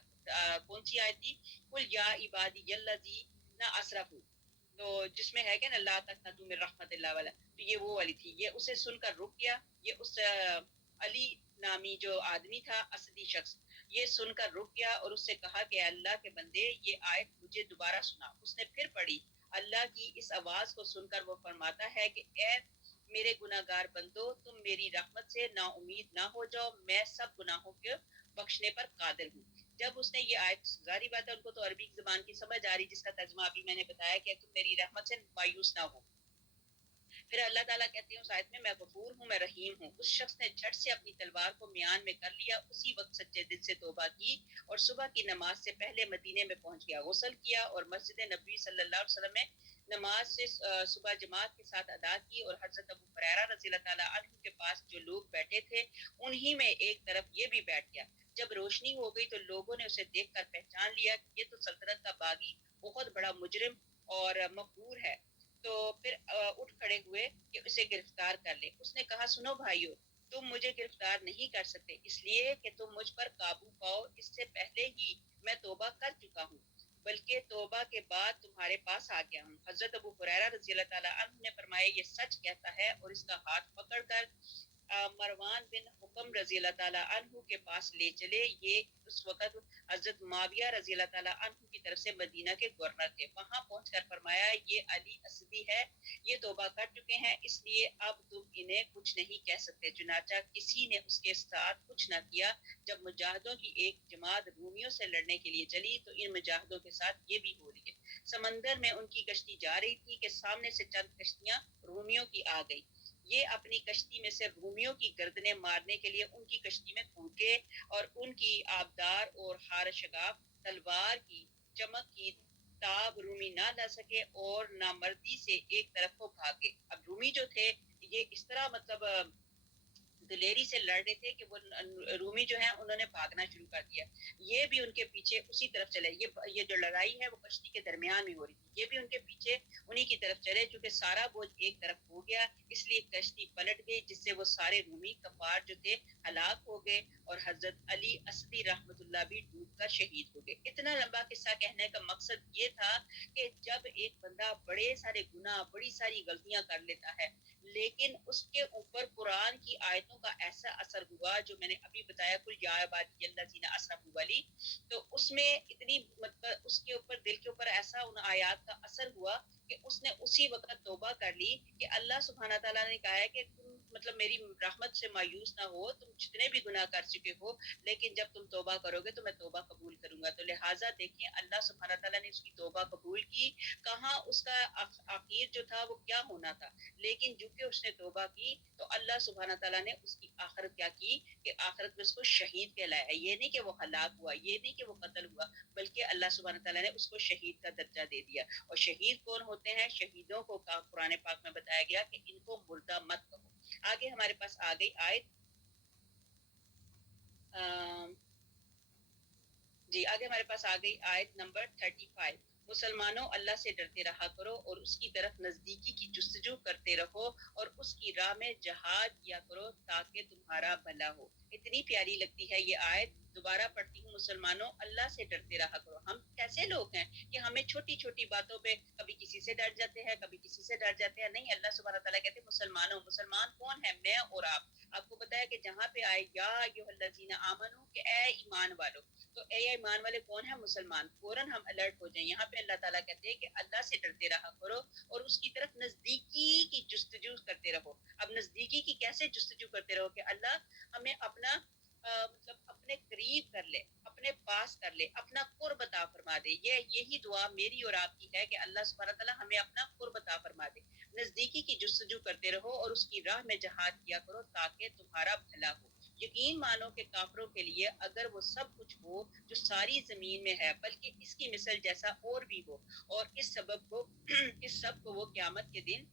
کون سی آیت تھی؟ قل یا عبادی الذین اسرفوا، تو جس میں ہے کہ نا لا تقنطوا من رحمت اللہ والا، تو یہ وہ والی تھی۔ یہ اسے سن کر رک گیا، یہ اس علی نامی جو آدمی تھا، اسدی شخص، یہ سن کر رک گیا اور اس سے کہا کہ اللہ کے بندے یہ آیت مجھے دوبارہ سنا۔ اس نے پھر پڑھی۔ اللہ کی اس آواز کو سن کر وہ فرماتا ہے کہ اے میرے گناہگار بندو، تم میری رحمت سے نا امید نہ ہو جاؤ، میں سب گناہوں کے بخشنے پر قادر ہوں۔ جب اس نے یہ آیت، ظاہری بات ہے ان کو تو عربی زبان کی سمجھ آ رہی جس کا ترجمہ ابھی میں نے بتایا کہ تم میری رحمت سے مایوس نہ ہو۔ پھر اللہ تعالیٰ کہتے ہیں اس آیت میں غفور ہوں، میں رحیم ہوں۔ اس شخص نے جھٹ سے اپنی تلوار کو میان میں کر لیا، اسی وقت سچے دل سے توبہ کی اور صبح کی نماز سے پہلے مدینے میں پہنچ گیا، غسل کیا اور مسجد نبوی صلی اللہ علیہ وسلم میں نماز سے صبح جماعت کے ساتھ ادا کی، اور حضرت ابو ہریرہ رضی اللہ تعالیٰ عنہ کے پاس جو لوگ بیٹھے تھے انہی میں ایک طرف یہ بھی بیٹھ گیا۔ جب روشنی ہو گئی تو لوگوں نے اسے دیکھ کر پہچان لیا کہ یہ تو سلطنت کا باغی بہت بڑا مجرم اور مغرور ہے، تو پھر اٹھ کھڑے ہوئے کہ اسے گرفتار کر لے۔ اس نے کہا سنو بھائیو، تم مجھے گرفتار نہیں کر سکتے اس لیے کہ تم مجھ پر قابو پاؤ، اس سے پہلے ہی میں توبہ کر چکا ہوں، بلکہ توبہ کے بعد تمہارے پاس آ گیا ہوں۔ حضرت ابو ہریرہ رضی اللہ تعالیٰ عنہ نے فرمایا یہ سچ کہتا ہے، اور اس کا ہاتھ پکڑ کر مروان بن حکم رضی اللہ تعالیٰ عنہ کے پاس لے چلے۔ یہ اس وقت حضرت معاویہ رضی اللہ تعالیٰ عنہ کی طرف سے مدینہ کے گورنر تھے۔ وہاں پہنچ کر فرمایا یہ علی اسدی ہے، یہ توبہ کر چکے ہیں، اس لیے اب تم انہیں کچھ نہیں کہہ سکتے۔ چنانچہ کسی نے اس کے ساتھ کچھ نہ کیا۔ جب مجاہدوں کی ایک جماعت رومیوں سے لڑنے کے لیے چلی تو ان مجاہدوں کے ساتھ یہ بھی ہو رہی ہے۔ سمندر میں ان کی کشتی جا رہی تھی کہ سامنے سے چند کشتیاں رومیوں کی آ گئی۔ یہ اپنی کشتی میں سے رومیوں کی گردنیں مارنے کے لیے ان کی کشتی میں کود گئے، اور ان کی آبدار اور ہار شگاف تلوار کی چمک کی تاب رومی نہ لا سکے اور نامردی سے ایک طرف کو بھاگے۔ اب رومی جو تھے یہ اس طرح مطلب دلیری سے لڑ رہے تھے کہ وہ رومی جو ہیں انہوں نے بھاگنا شروع کر دیا، یہ بھی ان کے پیچھے اسی طرف چلے۔ یہ جو لڑائی ہے وہ کشتی کے درمیان میں ہو رہی تھی، یہ بھی ان کے پیچھے انہی کی طرف چلے، چونکہ سارا بوجھ ایک طرف ہو گیا اس لیے کشتی پلٹ گئی، جس سے وہ سارے رومی کفار جو تھے ہلاک ہو گئے، اور حضرت علی اسدی رحمت اللہ بھی ڈوب کر شہید ہو گئے۔ اتنا لمبا قصہ کہنے کا مقصد یہ تھا کہ جب ایک بندہ بڑے سارے گناہ، بڑی ساری غلطیاں کر لیتا ہے لیکن اس کے اوپر قرآن کی آیتوں کا ایسا اثر ہوا جو میں نے ابھی بتایا کل یا عبادی الذین اسرفوا والی، تو اس میں اتنی مطلب اس کے اوپر دل کے اوپر ایسا ان آیات کا اثر ہوا کہ اس نے اسی وقت توبہ کر لی کہ اللہ سبحانہ تعالیٰ نے کہا ہے کہ تم مطلب میری رحمت سے مایوس نہ ہو، تم جتنے بھی گناہ کر چکے ہو، لیکن جب تم توبہ کرو گے تو میں توبہ قبول کروں گا. تو لہٰذا دیکھیں اللہ سبحانہ تعالیٰ نے اس کی توبہ قبول کی. کہاں اس کا آخر جو تھا وہ کیا ہونا تھا، لیکن جو کہ اس نے توبہ کی تو اللہ سبحانہ تعالیٰ نے اس کی آخرت کیا کی کہ آخرت میں اس کو شہید کہلایا. یہ نہیں کہ وہ ہلاک ہوا، یہ نہیں کہ وہ قتل ہوا، بلکہ اللہ سبحانہ تعالیٰ نے اس کو شہید کا درجہ دے دیا. اور شہید کون ہوتے ہیں؟ شہیدوں کو قرآن پاک میں بتایا گیا کہ ان کو مردہ مت کہو. آگے ہمارے پاس آ گئی آیت جی آگے ہمارے پاس آ گئی آیت نمبر 35. مسلمانوں اللہ سے ڈرتے رہا کرو اور اس کی طرف نزدیکی کی جستجو کرتے رہو اور اس کی راہ میں جہاد کیا کرو تاکہ تمہارا بھلا ہو. اتنی پیاری لگتی ہے یہ آیت. دوبارہ پڑھتی ہوں، مسلمانوں اللہ سے ڈرتے رہا کرو. ہم کیسے لوگ ہیں کہ ہمیں چھوٹی چھوٹی باتوں پہ کبھی کسی سے ڈر جاتے ہیں، کبھی کسی سے ڈر جاتے ہیں. نہیں، اللہ سبحانہ تعالیٰ کہتے ہیں مسلمانوں. مسلمان کون ہے؟ میں اور آپ. آپ کو بتایا کہ جہاں پہ آئے یا ایھا الذین آمنو کہ اے ایمان والو، تو اے ایمان والے کون ہیں؟ مسلمان. فوراً ہم الرٹ ہو جائیں. یہاں پہ اللہ تعالیٰ کہتے ہیں کہ اللہ سے ڈرتے رہا کرو اور اس کی طرف نزدیکی کی جستجو کرتے رہو. اب نزدیکی کی کیسے جستجو کرتے رہو؟ کہ اللہ ہمیں اپنا مطلب اپنے قریب کر لے، اپنے پاس کر لے، اپنا قرب عطا فرما دے. یہی دعا میری اور آپ کی ہے کہ اللہ سبحانہ تعالیٰ ہمیں اپنا قرب عطا فرما دے. نزدیکی کی جستجو کرتے رہو اور اس کی راہ میں جہاد کیا کرو تاکہ تمہارا بھلا ہو. یقین مانو کہ کافروں کے لیے اگر وہ سب کچھ ہو جو ساری زمین میں ہے، بلکہ اس کی مثل جیسا اور بھی ہو، اور اس سب کو وہ قیامت کے دن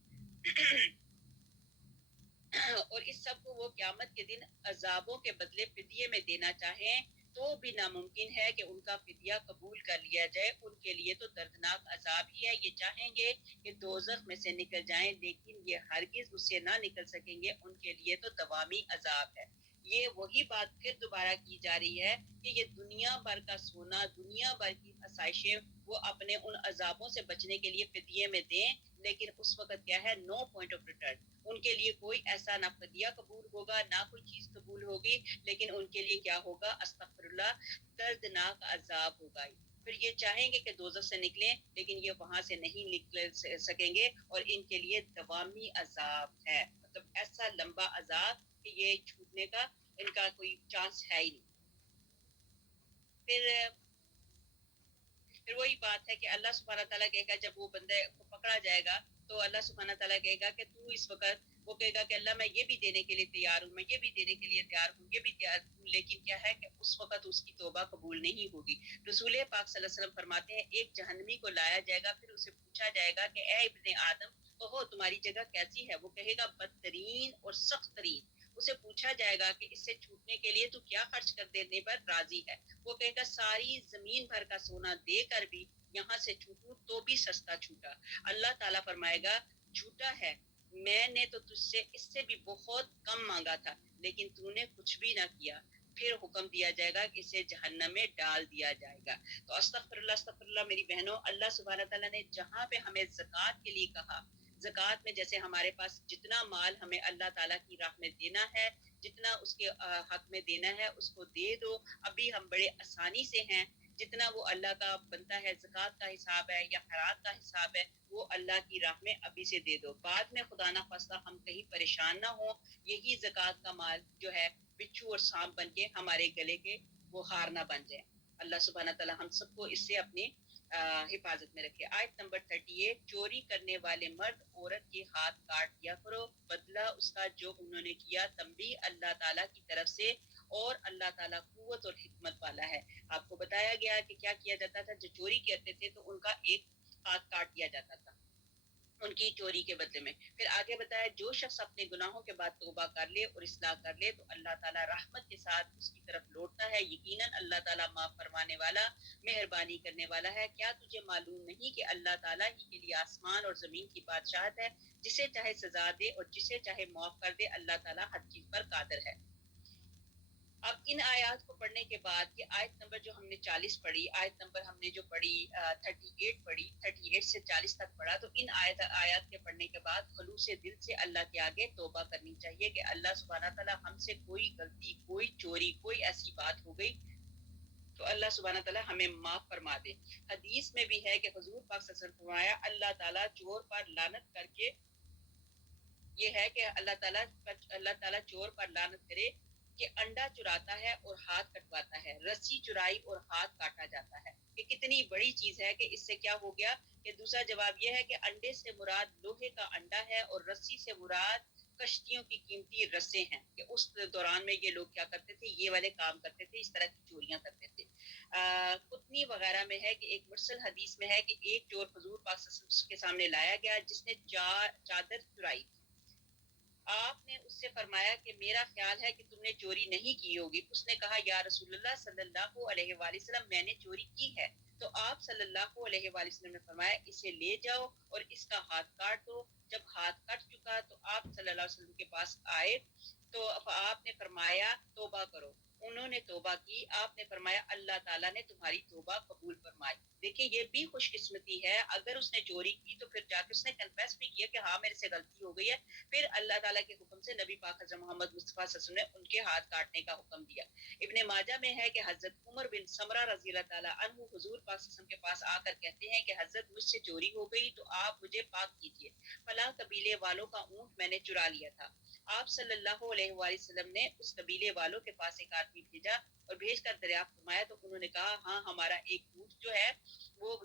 اور اس سب کو وہ قیامت کے دن عذابوں کے بدلے فدیے میں دینا چاہیں تو بھی ناممکن ہے کہ ان کا فدیہ قبول کر لیا جائے. ان کے لیے تو دردناک عذاب ہی ہے. یہ چاہیں گے کہ دوزخ میں سے نکل جائیں، لیکن یہ ہرگز اس سے نہ نکل سکیں گے. ان کے لیے تو دوامی عذاب ہے. یہ وہی بات پھر دوبارہ کی جا رہی ہے کہ یہ دنیا بھر کا سونا، دنیا بھر کی آسائشیں وہ اپنے ان عذابوں سے بچنے کے لیے فدیے میں دیں، لیکن اس وقت کیا ہے؟ نو پوائنٹ آف ریٹرن. ان کے لیے کوئی ایسا نہ فدیہ قبول ہوگا، نہ کوئی چیز قبول ہوگی، لیکن ان کے لیے کیا ہوگا؟ استغفر اللہ، دردناک عذاب ہوگا. پھر یہ چاہیں گے کہ دوزخ سے نکلیں، لیکن یہ وہاں سے نہیں نکل سکیں گے اور ان کے لیے دوامی عذاب ہے. مطلب ایسا لمبا عذاب کہ یہ چھوٹنے کا ان کا کوئی چانس ہے ہی نہیں. پھر وہی بات ہے کہ اللہ سبحانہ تعالیٰ کہے گا جب وہ بندے کو پکڑا جائے گا تو اللہ سبحانہ تعالیٰ کہے گا کہ تو اس وقت، وہ کہے گا کہ اللہ میں یہ بھی دینے کے لیے تیار ہوں، میں یہ بھی دینے کے لیے تیار ہوں، یہ بھی تیار ہوں، لیکن کیا ہے کہ اس وقت اس کی توبہ قبول نہیں ہوگی. رسول پاک صلی اللہ علیہ وسلم فرماتے ہیں ایک جہنمی کو لایا جائے گا، پھر اسے پوچھا جائے گا کہ اے ابن آدم کہو تمہاری جگہ کیسی ہے؟ وہ کہے گا بدترین اور سخت ترین. اسے پوچھا جائے گا کہ اس سے چھوٹنے کے لیے تو کیا خرچ کر دینے پر راضی ہے؟ وہ کہے گا ساری زمین بھر کا سونا دے کر بھی یہاں سے چھوٹوں تو بھی سستا چھوٹا. اللہ تعالیٰ فرمائے گا جھوٹا ہے، میں نے تو تجھ سے اس سے بھی بہت کم مانگا تھا، لیکن تو نے کچھ بھی نہ کیا. پھر حکم دیا جائے گا کہ اسے جہنم میں ڈال دیا جائے گا. تو استغفر اللہ میری بہنوں. اللہ سبحانہ تعالیٰ نے جہاں پہ ہمیں زکوٰۃ کے لیے کہا، زکوٰۃ میں جیسے ہمارے پاس جتنا مال ہمیں اللہ تعالیٰ کی راہ میں دینا ہے، جتنا اس کے حق میں دینا ہے اس کو دے دو. ابھی ہم بڑے آسانی سے ہیں، جتنا وہ اللہ کا بنتا ہے، زکوٰۃ کا حساب ہے یا خیرات کا حساب ہے، وہ اللہ کی راہ میں ابھی سے دے دو. بعد میں خدا نہ خواستہ ہم کہیں پریشان نہ ہوں، یہی زکوٰۃ کا مال جو ہے بچھو اور سانپ بن کے ہمارے گلے کے وہ ہار نہ بن جائے. اللہ سبحانہ تعالیٰ ہم سب کو اس سے اپنی حفاظت میں رکھے. آیت نمبر 38. چوری کرنے والے مرد عورت کے ہاتھ کاٹ دیا کرو، بدلہ اس کا جو انہوں نے کیا تنبیہ اللہ تعالیٰ کی طرف سے، اور اللہ تعالیٰ قوت اور حکمت والا ہے. آپ کو بتایا گیا کہ کیا کیا جاتا تھا. جو چوری کرتے تھے تو ان کا ایک ہاتھ کاٹ دیا جاتا تھا ان کی چوری کے بدلے میں. پھر آگے بتایا جو شخص اپنے گناہوں کے بعد توبہ کر لے اور اصلاح کر لے تو اللہ تعالیٰ رحمت کے ساتھ اس کی طرف لوٹتا ہے. یقیناً اللہ تعالیٰ معاف فرمانے والا، مہربانی کرنے والا ہے. کیا تجھے معلوم نہیں کہ اللہ تعالیٰ ہی کے لیے آسمان اور زمین کی بادشاہت ہے؟ جسے چاہے سزا دے اور جسے چاہے معاف کر دے. اللہ تعالیٰ ہر چیز پر قادر ہے. اب ان آیات کو پڑھنے کے بعد یہ آیت نمبر جو ہم نے 40 پڑھی، آیت نمبر ہم نے جو پڑھی 38 پڑھی، 38 سے 40 تک پڑھا، تو ان آیات کے پڑھنے کے بعد خلوص دل سے اللہ کے آگے توبہ کرنی چاہیے کہ اللہ سبحانہ تعالیٰ ہم سے کوئی غلطی، کوئی چوری، کوئی ایسی بات ہو گئی تو اللہ سبحانہ تعالیٰ ہمیں معاف فرما دے. حدیث میں بھی ہے کہ حضور پاک صلی اللہ علیہ وسلم فرمایا اللہ تعالیٰ چور پر لعنت کر کے یہ ہے کہ اللہ تعالیٰ چور پر لعنت کرے کہ انڈا چراتا ہے اور ہاتھ کٹواتا ہے، رسی چرائی اور ہاتھ کاٹا جاتا ہے۔ یہ کتنی بڑی چیز ہے کہ اس سے کیا ہو گیا کہ دوسرا جواب یہ ہے کہ انڈے سے مراد لوہے کا انڈا ہے اور رسی سے مراد کشتیوں کی قیمتی رسیں ہیں، کہ اس دوران میں یہ لوگ کیا کرتے تھے، یہ والے کام کرتے تھے، اس طرح کی چوریاں کرتے تھے۔ قطنی وغیرہ میں ہے کہ ایک مرسل حدیث میں ہے کہ ایک چور حضور پاک صلی اللہ علیہ وسلم کے سامنے لایا گیا جس نے چادر چرائی تھی۔ آپ نے اس سے فرمایا کہ میرا خیال ہے کہ تم نے چوری نہیں کی ہوگی۔ اس نے کہا یا رسول اللہ صلی اللہ علیہ وآلہ وسلم میں نے چوری کی ہے۔ تو آپ صلی اللہ علیہ وآلہ وسلم نے فرمایا اسے لے جاؤ اور اس کا ہاتھ کاٹ دو۔ جب ہاتھ کٹ چکا تو آپ صلی اللہ علیہ وسلم کے پاس آئے تو آپ نے فرمایا توبہ کرو۔ انہوں نے توبہ کی۔ آپ نے فرمایا اللہ تعالیٰ نے تمہاری توبہ قبول فرمائی۔ دیکھیں یہ بھی خوش قسمتی ہے، اگر اس نے چوری کی تو پھر جا کے اس نے کنفیس بھی کیا کہ ہاں میرے سے غلطی ہو گئی ہے، پھر اللہ تعالیٰ کے حکم سے نبی پاک حضرت محمد مصطفیٰ صلی اللہ علیہ وسلم نے ان کے ہاتھ کاٹنے کا حکم دیا۔ ابن ماجہ میں ہے کہ حضرت عمر بن سمرہ رضی اللہ تعالیٰ عنہ حضور پاک صلی اللہ علیہ وسلم کے پاس آ کر کہتے ہیں کہ حضرت مجھ سے چوری ہو گئی تو آپ مجھے پاک کیجیے، فلاں قبیلے والوں کا اونٹ میں نے چرا لیا تھا۔ آپ صلی اللہ علیہ وآلہ وسلم نے اس قبیلے والوں کے پاس ایک آدمی بھیجا اور بھیج کر دریافت فرمایا تو انہوں نے کہا ہاں ہمارا ایک اونٹ جو ہے وہ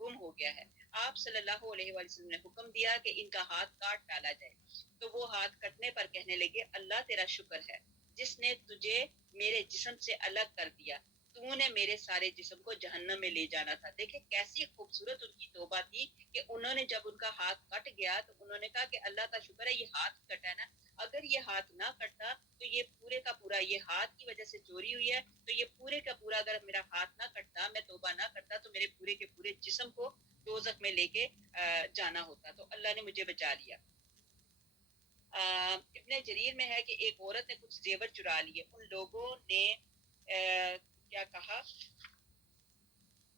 گم ہو گیا ہے۔ آپ صلی اللہ علیہ وآلہ وسلم نے حکم دیا کہ ان کا ہاتھ کاٹ ڈالا جائے۔ تو وہ ہاتھ کٹنے پر کہنے لگے اللہ تیرا شکر ہے جس نے تجھے میرے جسم سے الگ کر دیا، تو نے میرے سارے جسم کو جہنم میں لے جانا تھا۔ دیکھیں کیسی خوبصورت ان کی توبہ تھی کہ انہوں نے جب ان کا ہاتھ کٹ گیا تو انہوں نے کہا کہ اللہ کا شکر ہے یہ ہاتھ کٹا ہے نا، اگر یہ ہاتھ نہ کٹتا تو یہ پورے کا پورا، یہ ہاتھ کی وجہ سے چوری ہوئی ہے تو یہ پورے کا پورا، اگر میرا ہاتھ نہ کٹتا، میں توبہ نہ کرتا تو میرے پورے کے پورے جسم کو دوزخ میں لے کے جانا ہوتا، تو اللہ نے مجھے بچا لیا۔ ابن جریر میں ہے کہ ایک عورت نے کچھ زیور چرا لیے، ان لوگوں نے کیا کہا،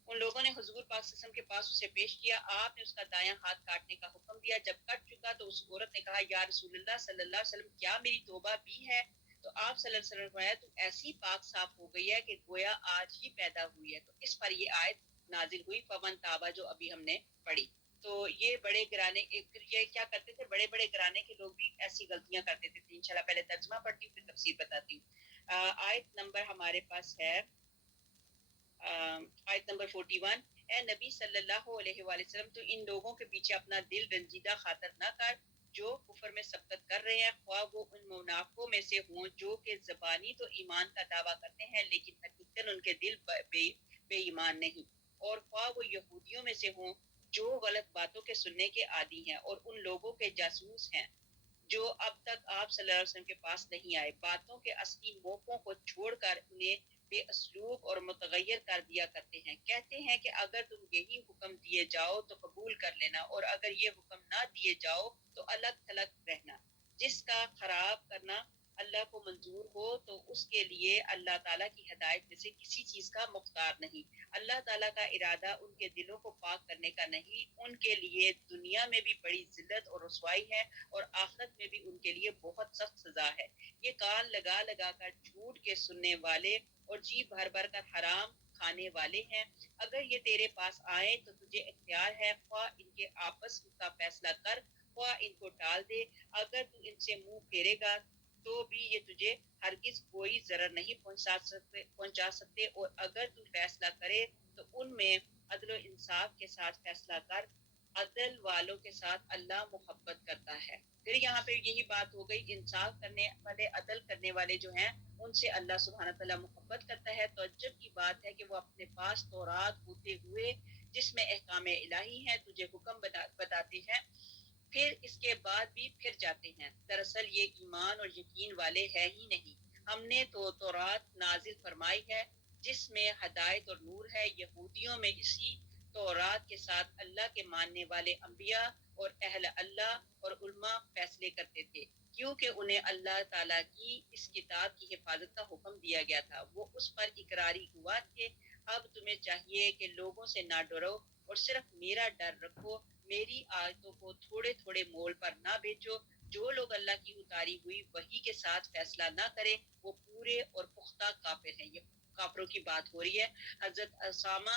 ان لوگوں نے حضور پاک صلی اللہ علیہ وسلم کے پاس اسے پیش کیا، آپ نے اس کا دایاں ہاتھ کاٹنے کا حکم دیا۔ جب کٹ چکا تو اس عورت نے کہا یا رسول اللہ صلی اللہ علیہ وسلم کیا میری توبہ بھی ہے؟ تو آپ صلی اللہ علیہ وسلم نے فرمایا تو ایسی پاک صاف ہو گئی ہے کہ گویا آج ہی پیدا ہوئی ہے۔ تو اس پر یہ آیت نازل ہوئی فمن تابہ جو ابھی ہم نے پڑھی۔ تو یہ بڑے گھرانے، پھر یہ کیا کرتے تھے، بڑے بڑے گھرانے کے لوگ بھی ایسی غلطیاں کرتے تھے۔ انشاءاللہ پہلے ترجمہ پڑھتی ہوں پھر تفسیر بتاتی ہوں۔ آیت نمبر ہمارے پاس ہے آیت نمبر 41۔ اے نبی صلی اللہ علیہ وآلہ وسلم تو ان لوگوں کے پیچھے اپنا دل رنجیدہ خاطر نہ کر جو کفر میں سبقت کر رہے ہیں، خواہ وہ ان منافقوں میں سے ہوں جو کہ زبانی تو ایمان کا دعویٰ کرتے ہیں لیکن حقیقتاً ان کے دل بے ایمان نہیں، اور خواہ وہ یہودیوں میں سے ہوں جو غلط باتوں کے سننے کے عادی ہیں اور ان لوگوں کے جاسوس ہیں جو اب تک آپ صلی اللہ علیہ وسلم کے پاس نہیں آئے، باتوں کے اصلی موقعوں کو چھوڑ کر انہیں بے اسلوب اور متغیر کر دیا کرتے ہیں، کہتے ہیں کہ اگر تم یہی حکم دیے جاؤ تو قبول کر لینا اور اگر یہ حکم نہ دیے جاؤ تو الگ تھلگ رہنا۔ جس کا خراب کرنا اللہ کو منظور ہو تو اس کے لیے اللہ تعالیٰ کی ہدایت میں سے کسی چیز کا مختار نہیں۔ اللہ تعالیٰ کا ارادہ ان کے دلوں کو پاک کرنے کا نہیں، ان کے لیے دنیا میں بھی بڑی ذلت اور رسوائی ہے اور آخرت میں بھی ان کے لیے بہت سخت سزا ہے۔ یہ کان لگا لگا کر جھوٹ کے سننے والے اور جی بھر بھر کر حرام کھانے والے ہیں۔ اگر یہ تیرے پاس آئیں تو تجھے اختیار ہے، خواہ ان کے آپس کا فیصلہ کر خواہ ان کو ٹال دے، اگر تو ان سے منہ پھیرے گا تو بھی یہ تجھے ہرگز کوئی ضرر نہیں پہنچا سکتے اور اگر تو فیصلہ کرے تو ان میں عدل و انصاف کے ساتھ فیصلہ کر، عدل والوں کے ساتھ اللہ محبت کرتا ہے۔ پھر یہاں پہ یہی بات ہو گئی، انصاف کرنے والے، عدل کرنے والے جو ہیں ان سے اللہ سبحانہ تعالیٰ محبت کرتا ہے۔ تعجب کی بات ہے کہ وہ اپنے پاس تورات ہوتے ہوئے جس میں احکام الہی ہیں تجھے حکم بتاتے ہیں، پھر اس کے بعد بھی پھر جاتے ہیں۔ دراصل یہ ایمان اور یقین والے ہے ہی نہیں۔ ہم نے تو تورات نازل فرمائی ہے جس میں ہدایت اور نور ہے، یہودیوں میں اسی تورات کے ساتھ اللہ کے ماننے والے انبیاء اور اہل اللہ اور علماء فیصلے کرتے تھے، کیونکہ انہیں اللہ تعالیٰ کی اس کتاب کی حفاظت کا حکم دیا گیا تھا، وہ اس پر اقراری ہوا تھے۔ اب تمہیں چاہیے کہ لوگوں سے نہ ڈرو اور صرف میرا ڈر رکھو، میری آیتوں کو تھوڑے تھوڑے مول پر نہ بیچو۔ جو لوگ اللہ کی اتاری ہوئی وحی کے ساتھ فیصلہ نہ کریں وہ پورے اور پختہ کافر ہیں۔ یہ کافروں کی بات ہو رہی ہے۔ حضرت اسامہ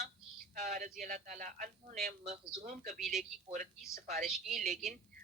رضی اللہ تعالیٰ عنہ نے مخزوم قبیلے کی عورت کی سفارش کی لیکن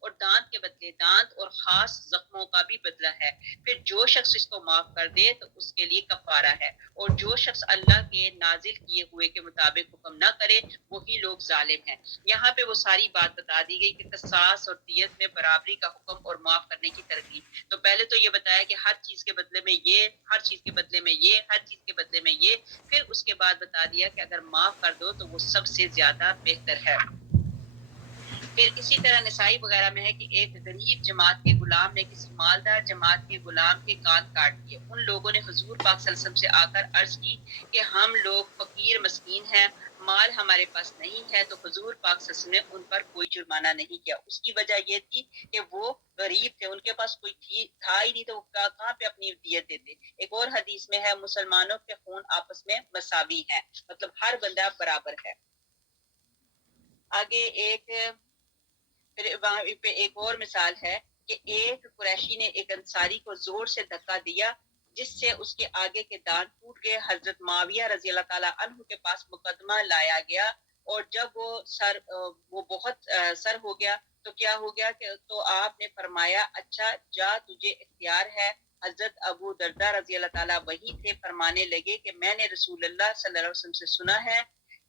اور دانت کے بدلے دانت اور خاص زخموں کا بھی بدلہ ہے۔ پھر جو شخص اس کو معاف کر دے تو اس کے لیے کفارہ ہے، اور جو شخص اللہ کے نازل کیے ہوئے کے مطابق حکم نہ کرے وہی لوگ ظالم ہیں۔ یہاں پہ وہ ساری بات بتا دی گئی کہ قصاص اور دیت میں برابری کا حکم اور معاف کرنے کی ترغیب۔ تو پہلے تو یہ بتایا کہ ہر چیز کے بدلے میں یہ، ہر چیز کے بدلے میں یہ، ہر چیز کے بدلے میں یہ، پھر اس کے بعد بتا دیا کہ اگر معاف کر دو تو وہ سب سے زیادہ بہتر ہے۔ پھر اسی طرح نسائی وغیرہ میں ہے کہ ایک غریب جماعت کے غلام نے کسی مالدار جماعت کے غلام کے کان کاٹ دیے۔ ان لوگوں نے حضور پاک صلی اللہ علیہ وسلم سے آ کر عرض کی کہ ہم لوگ فقیر مسکین ہیں، مال ہمارے پاس نہیں ہے، تو حضور پاک صلی اللہ علیہ وسلم نے ان پر کوئی جرمانہ نہیں کیا۔ اس کی وجہ یہ تھی کہ وہ غریب تھے، ان کے پاس کوئی تھا ہی نہیں، تو وہ کہاں پہ اپنی دیت دیتے۔ ایک اور حدیث میں ہے مسلمانوں کے خون آپس میں مساوی ہیں، مطلب ہر بندہ برابر ہے۔ آگے پھر وہاں پہ ایک اور مثال ہے کہ ایک قریشی نے ایک انصاری کو زور سے دھکا دیا جس سے اس کے آگے کے دانت ٹوٹ گئے۔ حضرت معاویہ رضی اللہ تعالیٰ عنہ کے پاس مقدمہ لایا گیا، اور جب وہ بہت سر ہو گیا تو کیا ہو گیا کہ تو آپ نے فرمایا اچھا جا تجھے اختیار ہے۔ حضرت ابو دردہ رضی اللہ تعالیٰ وہی تھے، فرمانے لگے کہ میں نے رسول اللہ صلی اللہ علیہ وسلم سے سنا ہے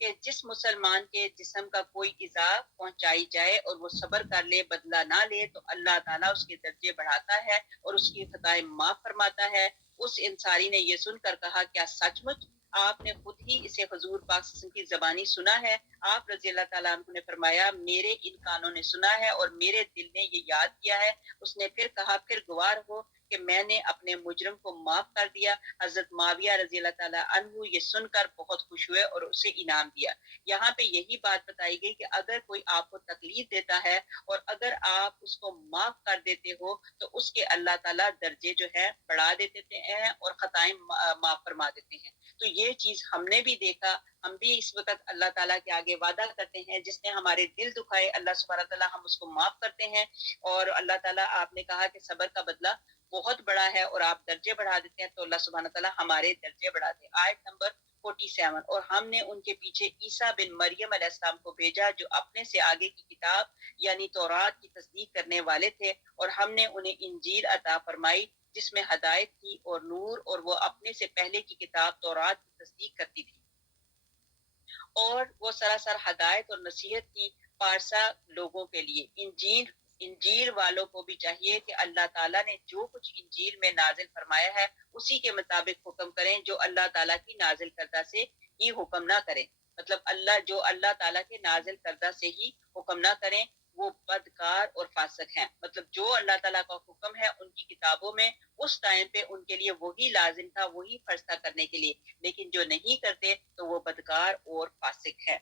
کہ جس مسلمان کے جسم کا کوئی ایذا پہنچائی جائے اور وہ صبر کر لے، بدلہ نہ لے، تو اللہ تعالیٰ اس کے درجے بڑھاتا ہے اور اس کی خطائیں معاف فرماتا ہے۔ اس انصاری نے یہ سن کر کہا کیا سچ مچ آپ نے خود ہی اسے حضور پاک صلی اللہ علیہ وسلم کی زبانی سنا ہے؟ آپ رضی اللہ تعالیٰ عنہ نے فرمایا میرے ان کانوں نے سنا ہے اور میرے دل نے یہ یاد کیا ہے۔ اس نے پھر کہا پھر گوار ہو کہ میں نے اپنے مجرم کو معاف کر دیا۔ حضرت معاویہ رضی اللہ تعالیٰ عنہ یہ سن کر بہت خوش ہوئے اور اسے انعام دیا۔ یہاں پہ یہی بات بتائی گئی کہ اگر کوئی آپ کو تکلیف دیتا ہے اور اگر آپ اس کو معاف کر دیتے ہو تو اس کے اللہ تعالیٰ درجے جو ہے بڑھا دیتے ہیں اور خطائیں معاف فرما دیتے ہیں۔ تو یہ چیز ہم نے بھی دیکھا، ہم بھی اس وقت اللہ تعالیٰ کے آگے وعدہ کرتے ہیں جس نے ہمارے دل دکھائے اللہ سبحانہ تعالیٰ ہم اس کو معاف کرتے ہیں، اور اللہ تعالیٰ آپ نے کہا کہ صبر کا بدلہ بہت بڑا ہے اور آپ درجے بڑھا دیتے ہیں، تو اللہ سبحانہ تعالیٰ ہمارے درجے بڑھاتے ہیں۔ آیت نمبر 47، اور ہم نے ان کے پیچھے عیسیٰ بن مریم علیہ السلام کو بھیجا جو اپنے سے آگے کی کتاب یعنی تورات کی تصدیق کرنے والے تھے، اور ہم نے انہیں انجیل عطا فرمائی جس میں ہدایت تھی اور نور، اور وہ اپنے سے پہلے کی کتاب تورات کی تصدیق کرتی تھی، اور وہ سراسر ہدایت اور نصیحت کی پارسا لوگوں کے لیے۔ انجیل والوں کو بھی چاہیے کہ اللہ تعالیٰ نے جو کچھ انجیل میں نازل فرمایا ہے اسی کے مطابق حکم کریں، جو اللہ تعالیٰ کی نازل کردہ سے ہی حکم نہ کریں، مطلب اللہ تعالیٰ کے نازل کردہ سے ہی حکم نہ کریں وہ بدکار اور فاسق ہیں۔ مطلب جو اللہ تعالیٰ کا حکم ہے ان کی کتابوں میں اس ٹائم پہ ان کے لیے وہی لازم تھا، وہی فرض تھا کرنے کے لیے، لیکن جو نہیں کرتے تو وہ بدکار اور فاسق ہے۔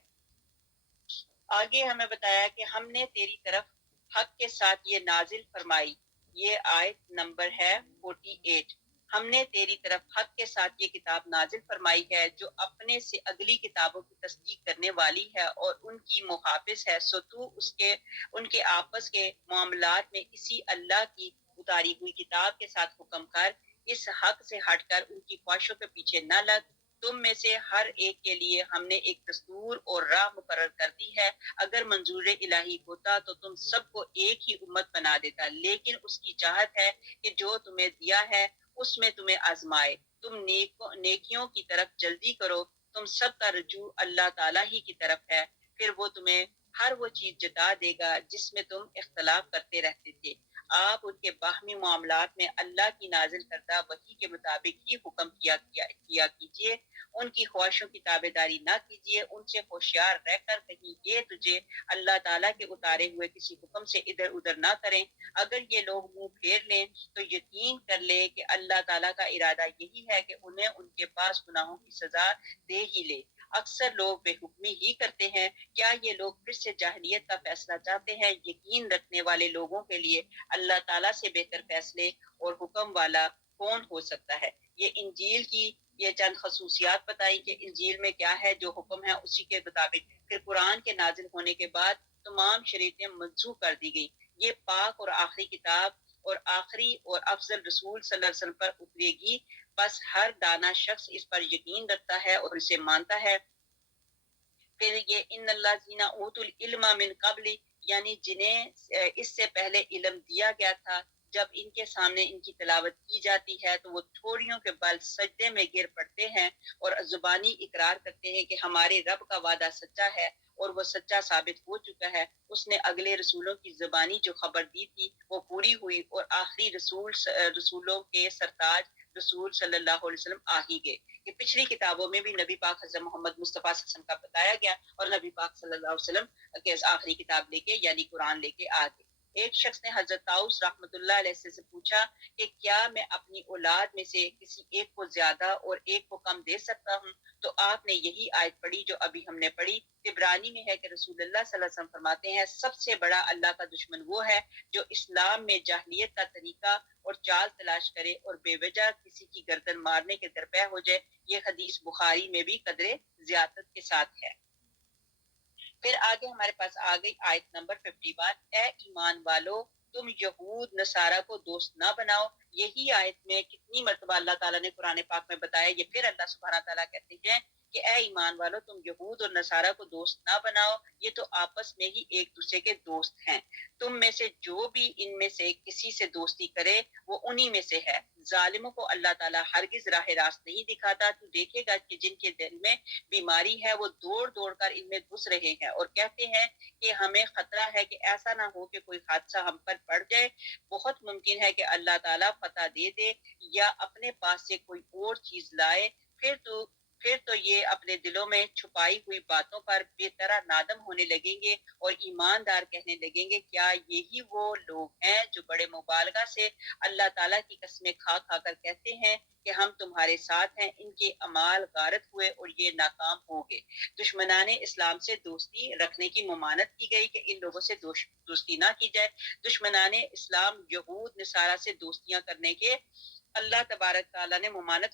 آگے ہمیں بتایا کہ ہم نے تیری طرف حق کے ساتھ یہ نازل فرمائی، یہ آیت نمبر ہے 48۔ ہم نے تیری طرف حق کے ساتھ یہ کتاب نازل فرمائی ہے جو اپنے سے اگلی کتابوں کی تصدیق کرنے والی ہے اور ان کی محافظ ہے، سو تو ان کے آپس کے معاملات میں اسی اللہ کی اتاری ہوئی کتاب کے ساتھ حکم کر، اس حق سے ہٹ کر ان کی خواہشوں کے پیچھے نہ لگ۔ تم میں سے ہر ایک کے لیے ہم نے ایک دستور اور راہ مقرر کر دی ہے، اگر منظور الہی ہوتا تو تم سب کو ایک ہی امت بنا دیتا، لیکن اس کی چاہت ہے کہ جو تمہیں دیا ہے اس میں تمہیں آزمائے، تم نیکیوں کی طرف جلدی کرو، تم سب کا رجوع اللہ تعالیٰ ہی کی طرف ہے، پھر وہ تمہیں ہر وہ چیز جتا دے گا جس میں تم اختلاف کرتے رہتے تھے۔ آپ ان کے باہمی معاملات میں اللہ کی نازل کردہ وحی کے مطابق ہی حکم کیا کیجیے، ان کی خواہشوں کی تابع داری نہ کیجیے، ان سے ہوشیار رہ کر کہیں یہ تجھے اللہ تعالیٰ کے اتارے ہوئے کسی حکم سے ادھر ادھر نہ کریں۔ اگر یہ لوگ منہ پھیر لیں تو یقین کر لے کہ اللہ تعالیٰ کا ارادہ یہی ہے کہ انہیں ان کے پاس گناہوں کی سزا دے ہی لے۔ اکثر لوگ بے حکمی ہی کرتے ہیں، کیا یہ لوگ پھر سے جاہلیت کا فیصلہ چاہتے ہیں؟ یقین رکھنے والے لوگوں کے لیے اللہ تعالیٰ سے بہتر فیصلے اور حکم والا کون ہو سکتا ہے۔ یہ انجیل کی یہ چند خصوصیات بتائی کہ انجیل میں کیا ہے، جو حکم ہے اسی کے مطابق۔ پھر قرآن کے نازل ہونے کے بعد تمام شریعتیں منسوخ کر دی گئی، یہ پاک اور آخری کتاب اور آخری اور افضل رسول صلی اللہ علیہ وسلم پر اترے گی، بس ہر دانا شخص اس پر یقین رکھتا ہے اور اسے مانتا ہے۔ پھر یہ ان اللہ زینا اوت العلم من قبل، یعنی جنہیں اس سے پہلے علم دیا گیا تھا، جب ان کے سامنے ان کی تلاوت کی جاتی ہے تو وہ تھوڑیوں کے بل سجدے میں گر پڑتے ہیں اور زبانی اقرار کرتے ہیں کہ ہمارے رب کا وعدہ سچا ہے اور وہ سچا ثابت ہو چکا ہے، اس نے اگلے رسولوں کی زبانی جو خبر دی تھی وہ پوری ہوئی اور آخری رسولوں کے سرتاج رسول صلی اللہ علیہ وسلم آ ہی گئے۔ یہ پچھلی کتابوں میں بھی نبی پاک حضرت محمد مصطفیٰ صلی اللہ علیہ وسلم کا بتایا گیا اور نبی پاک صلی اللہ علیہ وسلم کے آخری کتاب لے کے یعنی قرآن لے کے آ گئے۔ ایک شخص نے حضرت طاؤس رحمۃ اللہ علیہ سے پوچھا کہ کیا میں اپنی اولاد میں سے کسی ایک کو زیادہ اور ایک کو کم دے سکتا ہوں؟ تو آپ نے یہی آیت پڑھی جو ابھی ہم نے پڑھی۔ عبرانی میں ہے کہ رسول اللہ صلی اللہ علیہ وسلم فرماتے ہیں سب سے بڑا اللہ کا دشمن وہ ہے جو اسلام میں جاہلیت کا طریقہ اور چال تلاش کرے اور بے وجہ کسی کی گردن مارنے کے درپے ہو جائے۔ یہ حدیث بخاری میں بھی قدر زیادت کے ساتھ ہے۔ پھر آگے ہمارے پاس آ گئی آیت نمبر 51، اے ایمان والو تم یہود نصارہ کو دوست نہ بناؤ۔ یہی آیت میں کتنی مرتبہ اللہ تعالیٰ نے قرآن پاک میں بتایا، یہ پھر اللہ سبحانہ تعالیٰ کہتے ہیں کہ اے ایمان والو تم یہود اور نصارہ کو دوست نہ بناؤ، یہ تو آپس میں ہی ایک دوسرے کے دوست ہیں۔ تم میں سے جو بھی ان میں سے کسی سے دوستی کرے وہ انہی میں سے ہے۔ ظالموں کو اللہ تعالیٰ ہرگز راہ راست نہیں دکھاتا۔ تو دیکھے گا کہ جن کے دل میں بیماری ہے وہ دوڑ دوڑ کر ان میں گھس رہے ہیں اور کہتے ہیں کہ ہمیں خطرہ ہے کہ ایسا نہ ہو کہ کوئی حادثہ ہم پر پڑ جائے۔ بہت ممکن ہے کہ اللہ تعالیٰ فتح دے دے یا اپنے پاس سے کوئی اور چیز لائے، پھر تو یہ اپنے دلوں میں چھپائی ہوئی باتوں پر بے طرح نادم ہونے لگیں گے اور ایماندار کہنے لگیں گے کیا یہی وہ لوگ ہیں جو بڑے مبالغہ سے اللہ تعالیٰ کی قسمیں کھا کھا کر کہتے ہیں کہ ہم تمہارے ساتھ ہیں۔ ان کے اعمال غارت ہوئے اور یہ ناکام ہو گئے۔ دشمنان اسلام سے دوستی رکھنے کی ممانت کی گئی کہ ان لوگوں سے دوستی نہ کی جائے۔ دشمنان اسلام یہود نصارہ سے دوستیاں کرنے کے اللہ تبارک تعالیٰ نے ممانت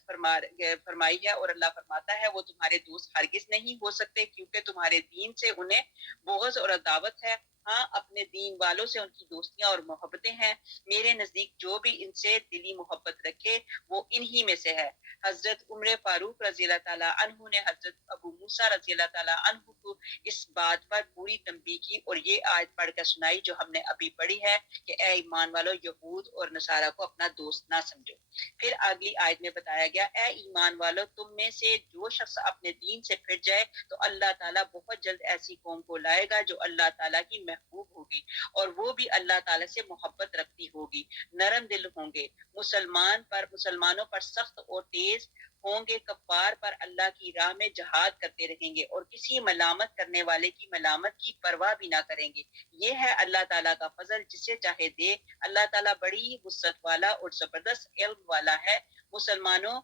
فرمائی ہے اور اللہ فرماتا ہے وہ تمہارے دوست ہرگز نہیں ہو سکتے کیونکہ تمہارے دین سے انہیں بغض اور عداوت ہے۔ ہاں اپنے دین والوں سے ان کی دوستیاں اور محبتیں ہیں۔ میرے نزدیک جو بھی ان سے دلی محبت رکھے وہ انہی میں سے ہے۔ حضرت عمر فاروق رضی اللہ تعالیٰ عنہ نے حضرت ابو موسیٰ رضی اللہ تعالیٰ عنہ کو اس بات پر پوری تنبیہ کی اور یہ آیت پڑھ کر سنائی جو ہم نے ابھی پڑھی ہے کہ اے ایمان والو یہود اور نصارہ کو اپنا دوست نہ سمجھو۔ پھر اگلی آیت میں بتایا گیا اے ایمان والو تم میں سے جو شخص اپنے دین سے پھر جائے تو اللہ تعالیٰ بہت جلد ایسی قوم کو لائے گا جو اللہ تعالیٰ کی محبوب ہوگی اور وہ بھی اللہ تعالیٰ سے محبت رکھتی ہوگی، نرم دل ہوں گے، مسلمانوں پر سخت اور تیز ہوں گے، کفار پر اللہ کی راہ میں جہاد کرتے رہیں گے اور کسی ملامت کرنے والے کی ملامت کی پرواہ بھی نہ کریں گے۔ یہ ہے اللہ تعالیٰ کا فضل جسے چاہے دے۔ اللہ تعالیٰ بڑی وسعت والا اور زبردست علم والا ہے۔ مسلمانوں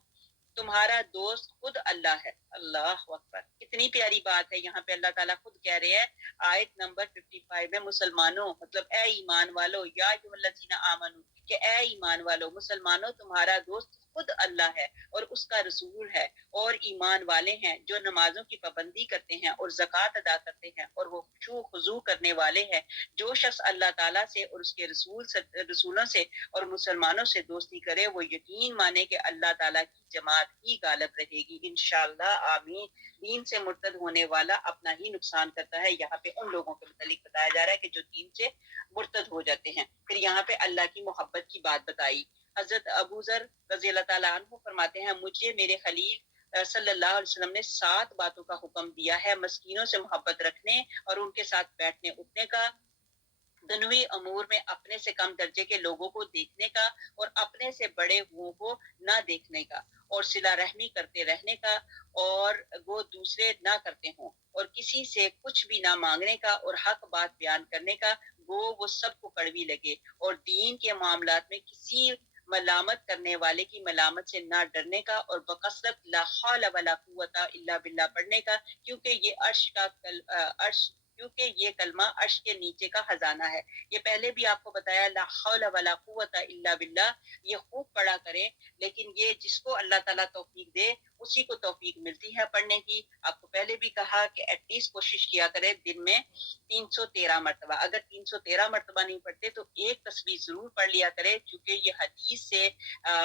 تمہارا دوست خود اللہ ہے۔ اللہ اکبر، کتنی پیاری بات ہے۔ یہاں پہ اللہ تعالیٰ خود کہہ رہے ہیں آیت نمبر 55 میں مسلمانوں مطلب اے ایمان والو یا ایھا الذین آمنو کہ اے ایمان والو مسلمانوں تمہارا دوست خود اللہ ہے اور اس کا رسول ہے اور ایمان والے ہیں جو نمازوں کی پابندی کرتے ہیں اور زکوٰۃ ادا کرتے ہیں اور وہ خشوع خضوع کرنے والے ہیں۔ جو شخص اللہ تعالیٰ سے اور اس کے رسولوں سے اور مسلمانوں سے دوستی کرے وہ یقین مانے کہ اللہ تعالیٰ کی جماعت ہی غالب رہے گی انشاءاللہ آمین۔ دین سے مرتد ہونے والا اپنا ہی نقصان کرتا ہے۔ یہاں پہ ان لوگوں کے متعلق بتایا جا رہا ہے کہ جو دین سے مرتد ہو جاتے ہیں۔ پھر یہاں پہ اللہ کی محبت کی بات بتائی۔ حضرت ابو ذر رضی اللہ تعالیٰ عنہ فرماتے ہیں مجھے میرے خلیل صلی اللہ علیہ وسلم نے 7 باتوں کا حکم دیا ہے، مسکینوں سے محبت رکھنے اور ان کے ساتھ بیٹھنے اٹھنے کا، دنوی امور میں اپنے سے کم درجے کے لوگوں کو دیکھنے کا اور اپنے سے بڑے ہوں کو نہ دیکھنے کا، اور صلہ رحمی کرتے رہنے کا اور وہ دوسرے نہ کرتے ہوں، اور کسی سے کچھ بھی نہ مانگنے کا اور حق بات بیان کرنے کا وہ سب کو کڑوی لگے، اور دین کے معاملات میں کسی ملامت کرنے والے کی ملامت سے نہ ڈرنے کا، اور بکثرت لا حول ولا قوت الا باللہ پڑھنے کا، کیونکہ یہ کلمہ عرش کے نیچے کا خزانہ ہے۔ یہ پہلے بھی آپ کو بتایا لا حول ولا قوت الا باللہ، یہ خوب پڑھا کریں، لیکن یہ جس کو اللہ تعالیٰ توفیق دے اسی کو توفیق ملتی ہے پڑھنے کی۔ آپ کو پہلے بھی کہا کہ ایٹ لیسٹ کوشش کیا کرے دن میں 313 مرتبہ، اگر 313 مرتبہ نہیں پڑھتے تو ایک تسبیح ضرور پڑھ لیا کرے، کیونکہ یہ حدیث سے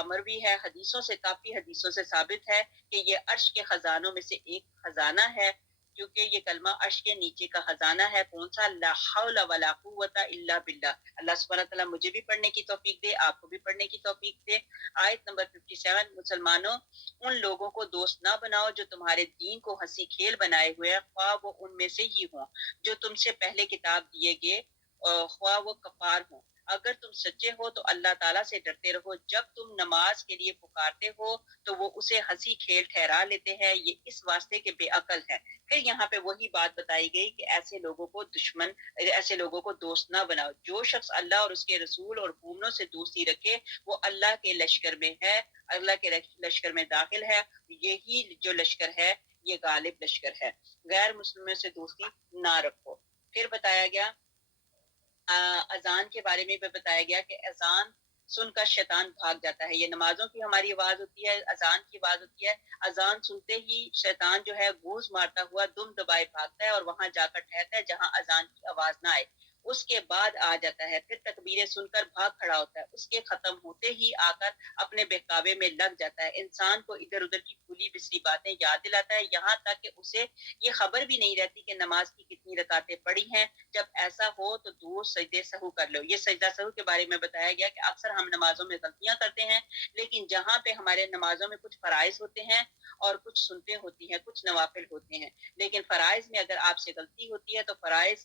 مروی ہے، حدیثوں سے کافی حدیثوں سے ثابت ہے کہ یہ عرش کے خزانوں میں سے ایک خزانہ ہے۔ کیونکہ یہ کلمہ عرش کے نیچے کا خزانہ ہے. کون سا؟ لا حول ولا قوت الا باللہ. اللہ سبحانہ تعالیٰ مجھے بھی پڑھنے کی توفیق دے، آپ کو بھی پڑھنے کی توفیق دے. آیت نمبر 57. مسلمانوں، ان لوگوں کو دوست نہ بناؤ جو تمہارے دین کو ہنسی کھیل بنائے ہوئے ہیں، خواہ وہ ان میں سے ہی ہوں جو تم سے پہلے کتاب دیے گئے، خواہ وہ کفار ہوں. اگر تم سچے ہو تو اللہ تعالیٰ سے ڈرتے رہو. جب تم نماز کے لیے پکارتے ہو تو وہ اسے ہنسی کھیل ٹھہرا لیتے ہیں، یہ اس واسطے کہ بے عقل ہے. پھر یہاں پہ وہی بات بتائی گئی کہ ایسے لوگوں کو دشمن، ایسے لوگوں کو دوست نہ بناؤ. جو شخص اللہ اور اس کے رسول اور مومنوں سے دوستی رکھے وہ اللہ کے لشکر میں ہے، اللہ کے لشکر میں داخل ہے. یہی جو لشکر ہے یہ غالب لشکر ہے. غیر مسلموں سے دوستی نہ رکھو. پھر بتایا گیا اذان کے بارے میں بھی بتایا گیا کہ اذان سن کر شیطان بھاگ جاتا ہے. یہ نمازوں کی ہماری آواز ہوتی ہے، اذان کی آواز ہوتی ہے. اذان سنتے ہی شیطان جو ہے گوز مارتا ہوا دم دبائے بھاگتا ہے اور وہاں جا کر ٹھہرتا ہے جہاں اذان کی آواز نہ آئے. اس کے بعد آ جاتا ہے، پھر تکبیریں سن کر بھاگ کھڑا ہوتا ہے. اس کے ختم ہوتے ہی آ کر اپنے بہکاوے میں لگ جاتا ہے. انسان کو ادھر ادھر کی بھولی بسری باتیں یاد دلاتا ہے، یہاں تک کہ اسے یہ خبر بھی نہیں رہتی کہ نماز کی کتنی رکعتیں پڑھی ہیں. جب ایسا ہو تو دو سجدے سہو کر لو. یہ سجدہ سہو کے بارے میں بتایا گیا کہ اکثر ہم نمازوں میں غلطیاں کرتے ہیں، لیکن جہاں پہ ہمارے نمازوں میں کچھ فرائض ہوتے ہیں اور کچھ سنتیں ہوتی ہیں، کچھ نوافل ہوتے ہیں، لیکن فرائض میں اگر آپ سے غلطی ہوتی ہے تو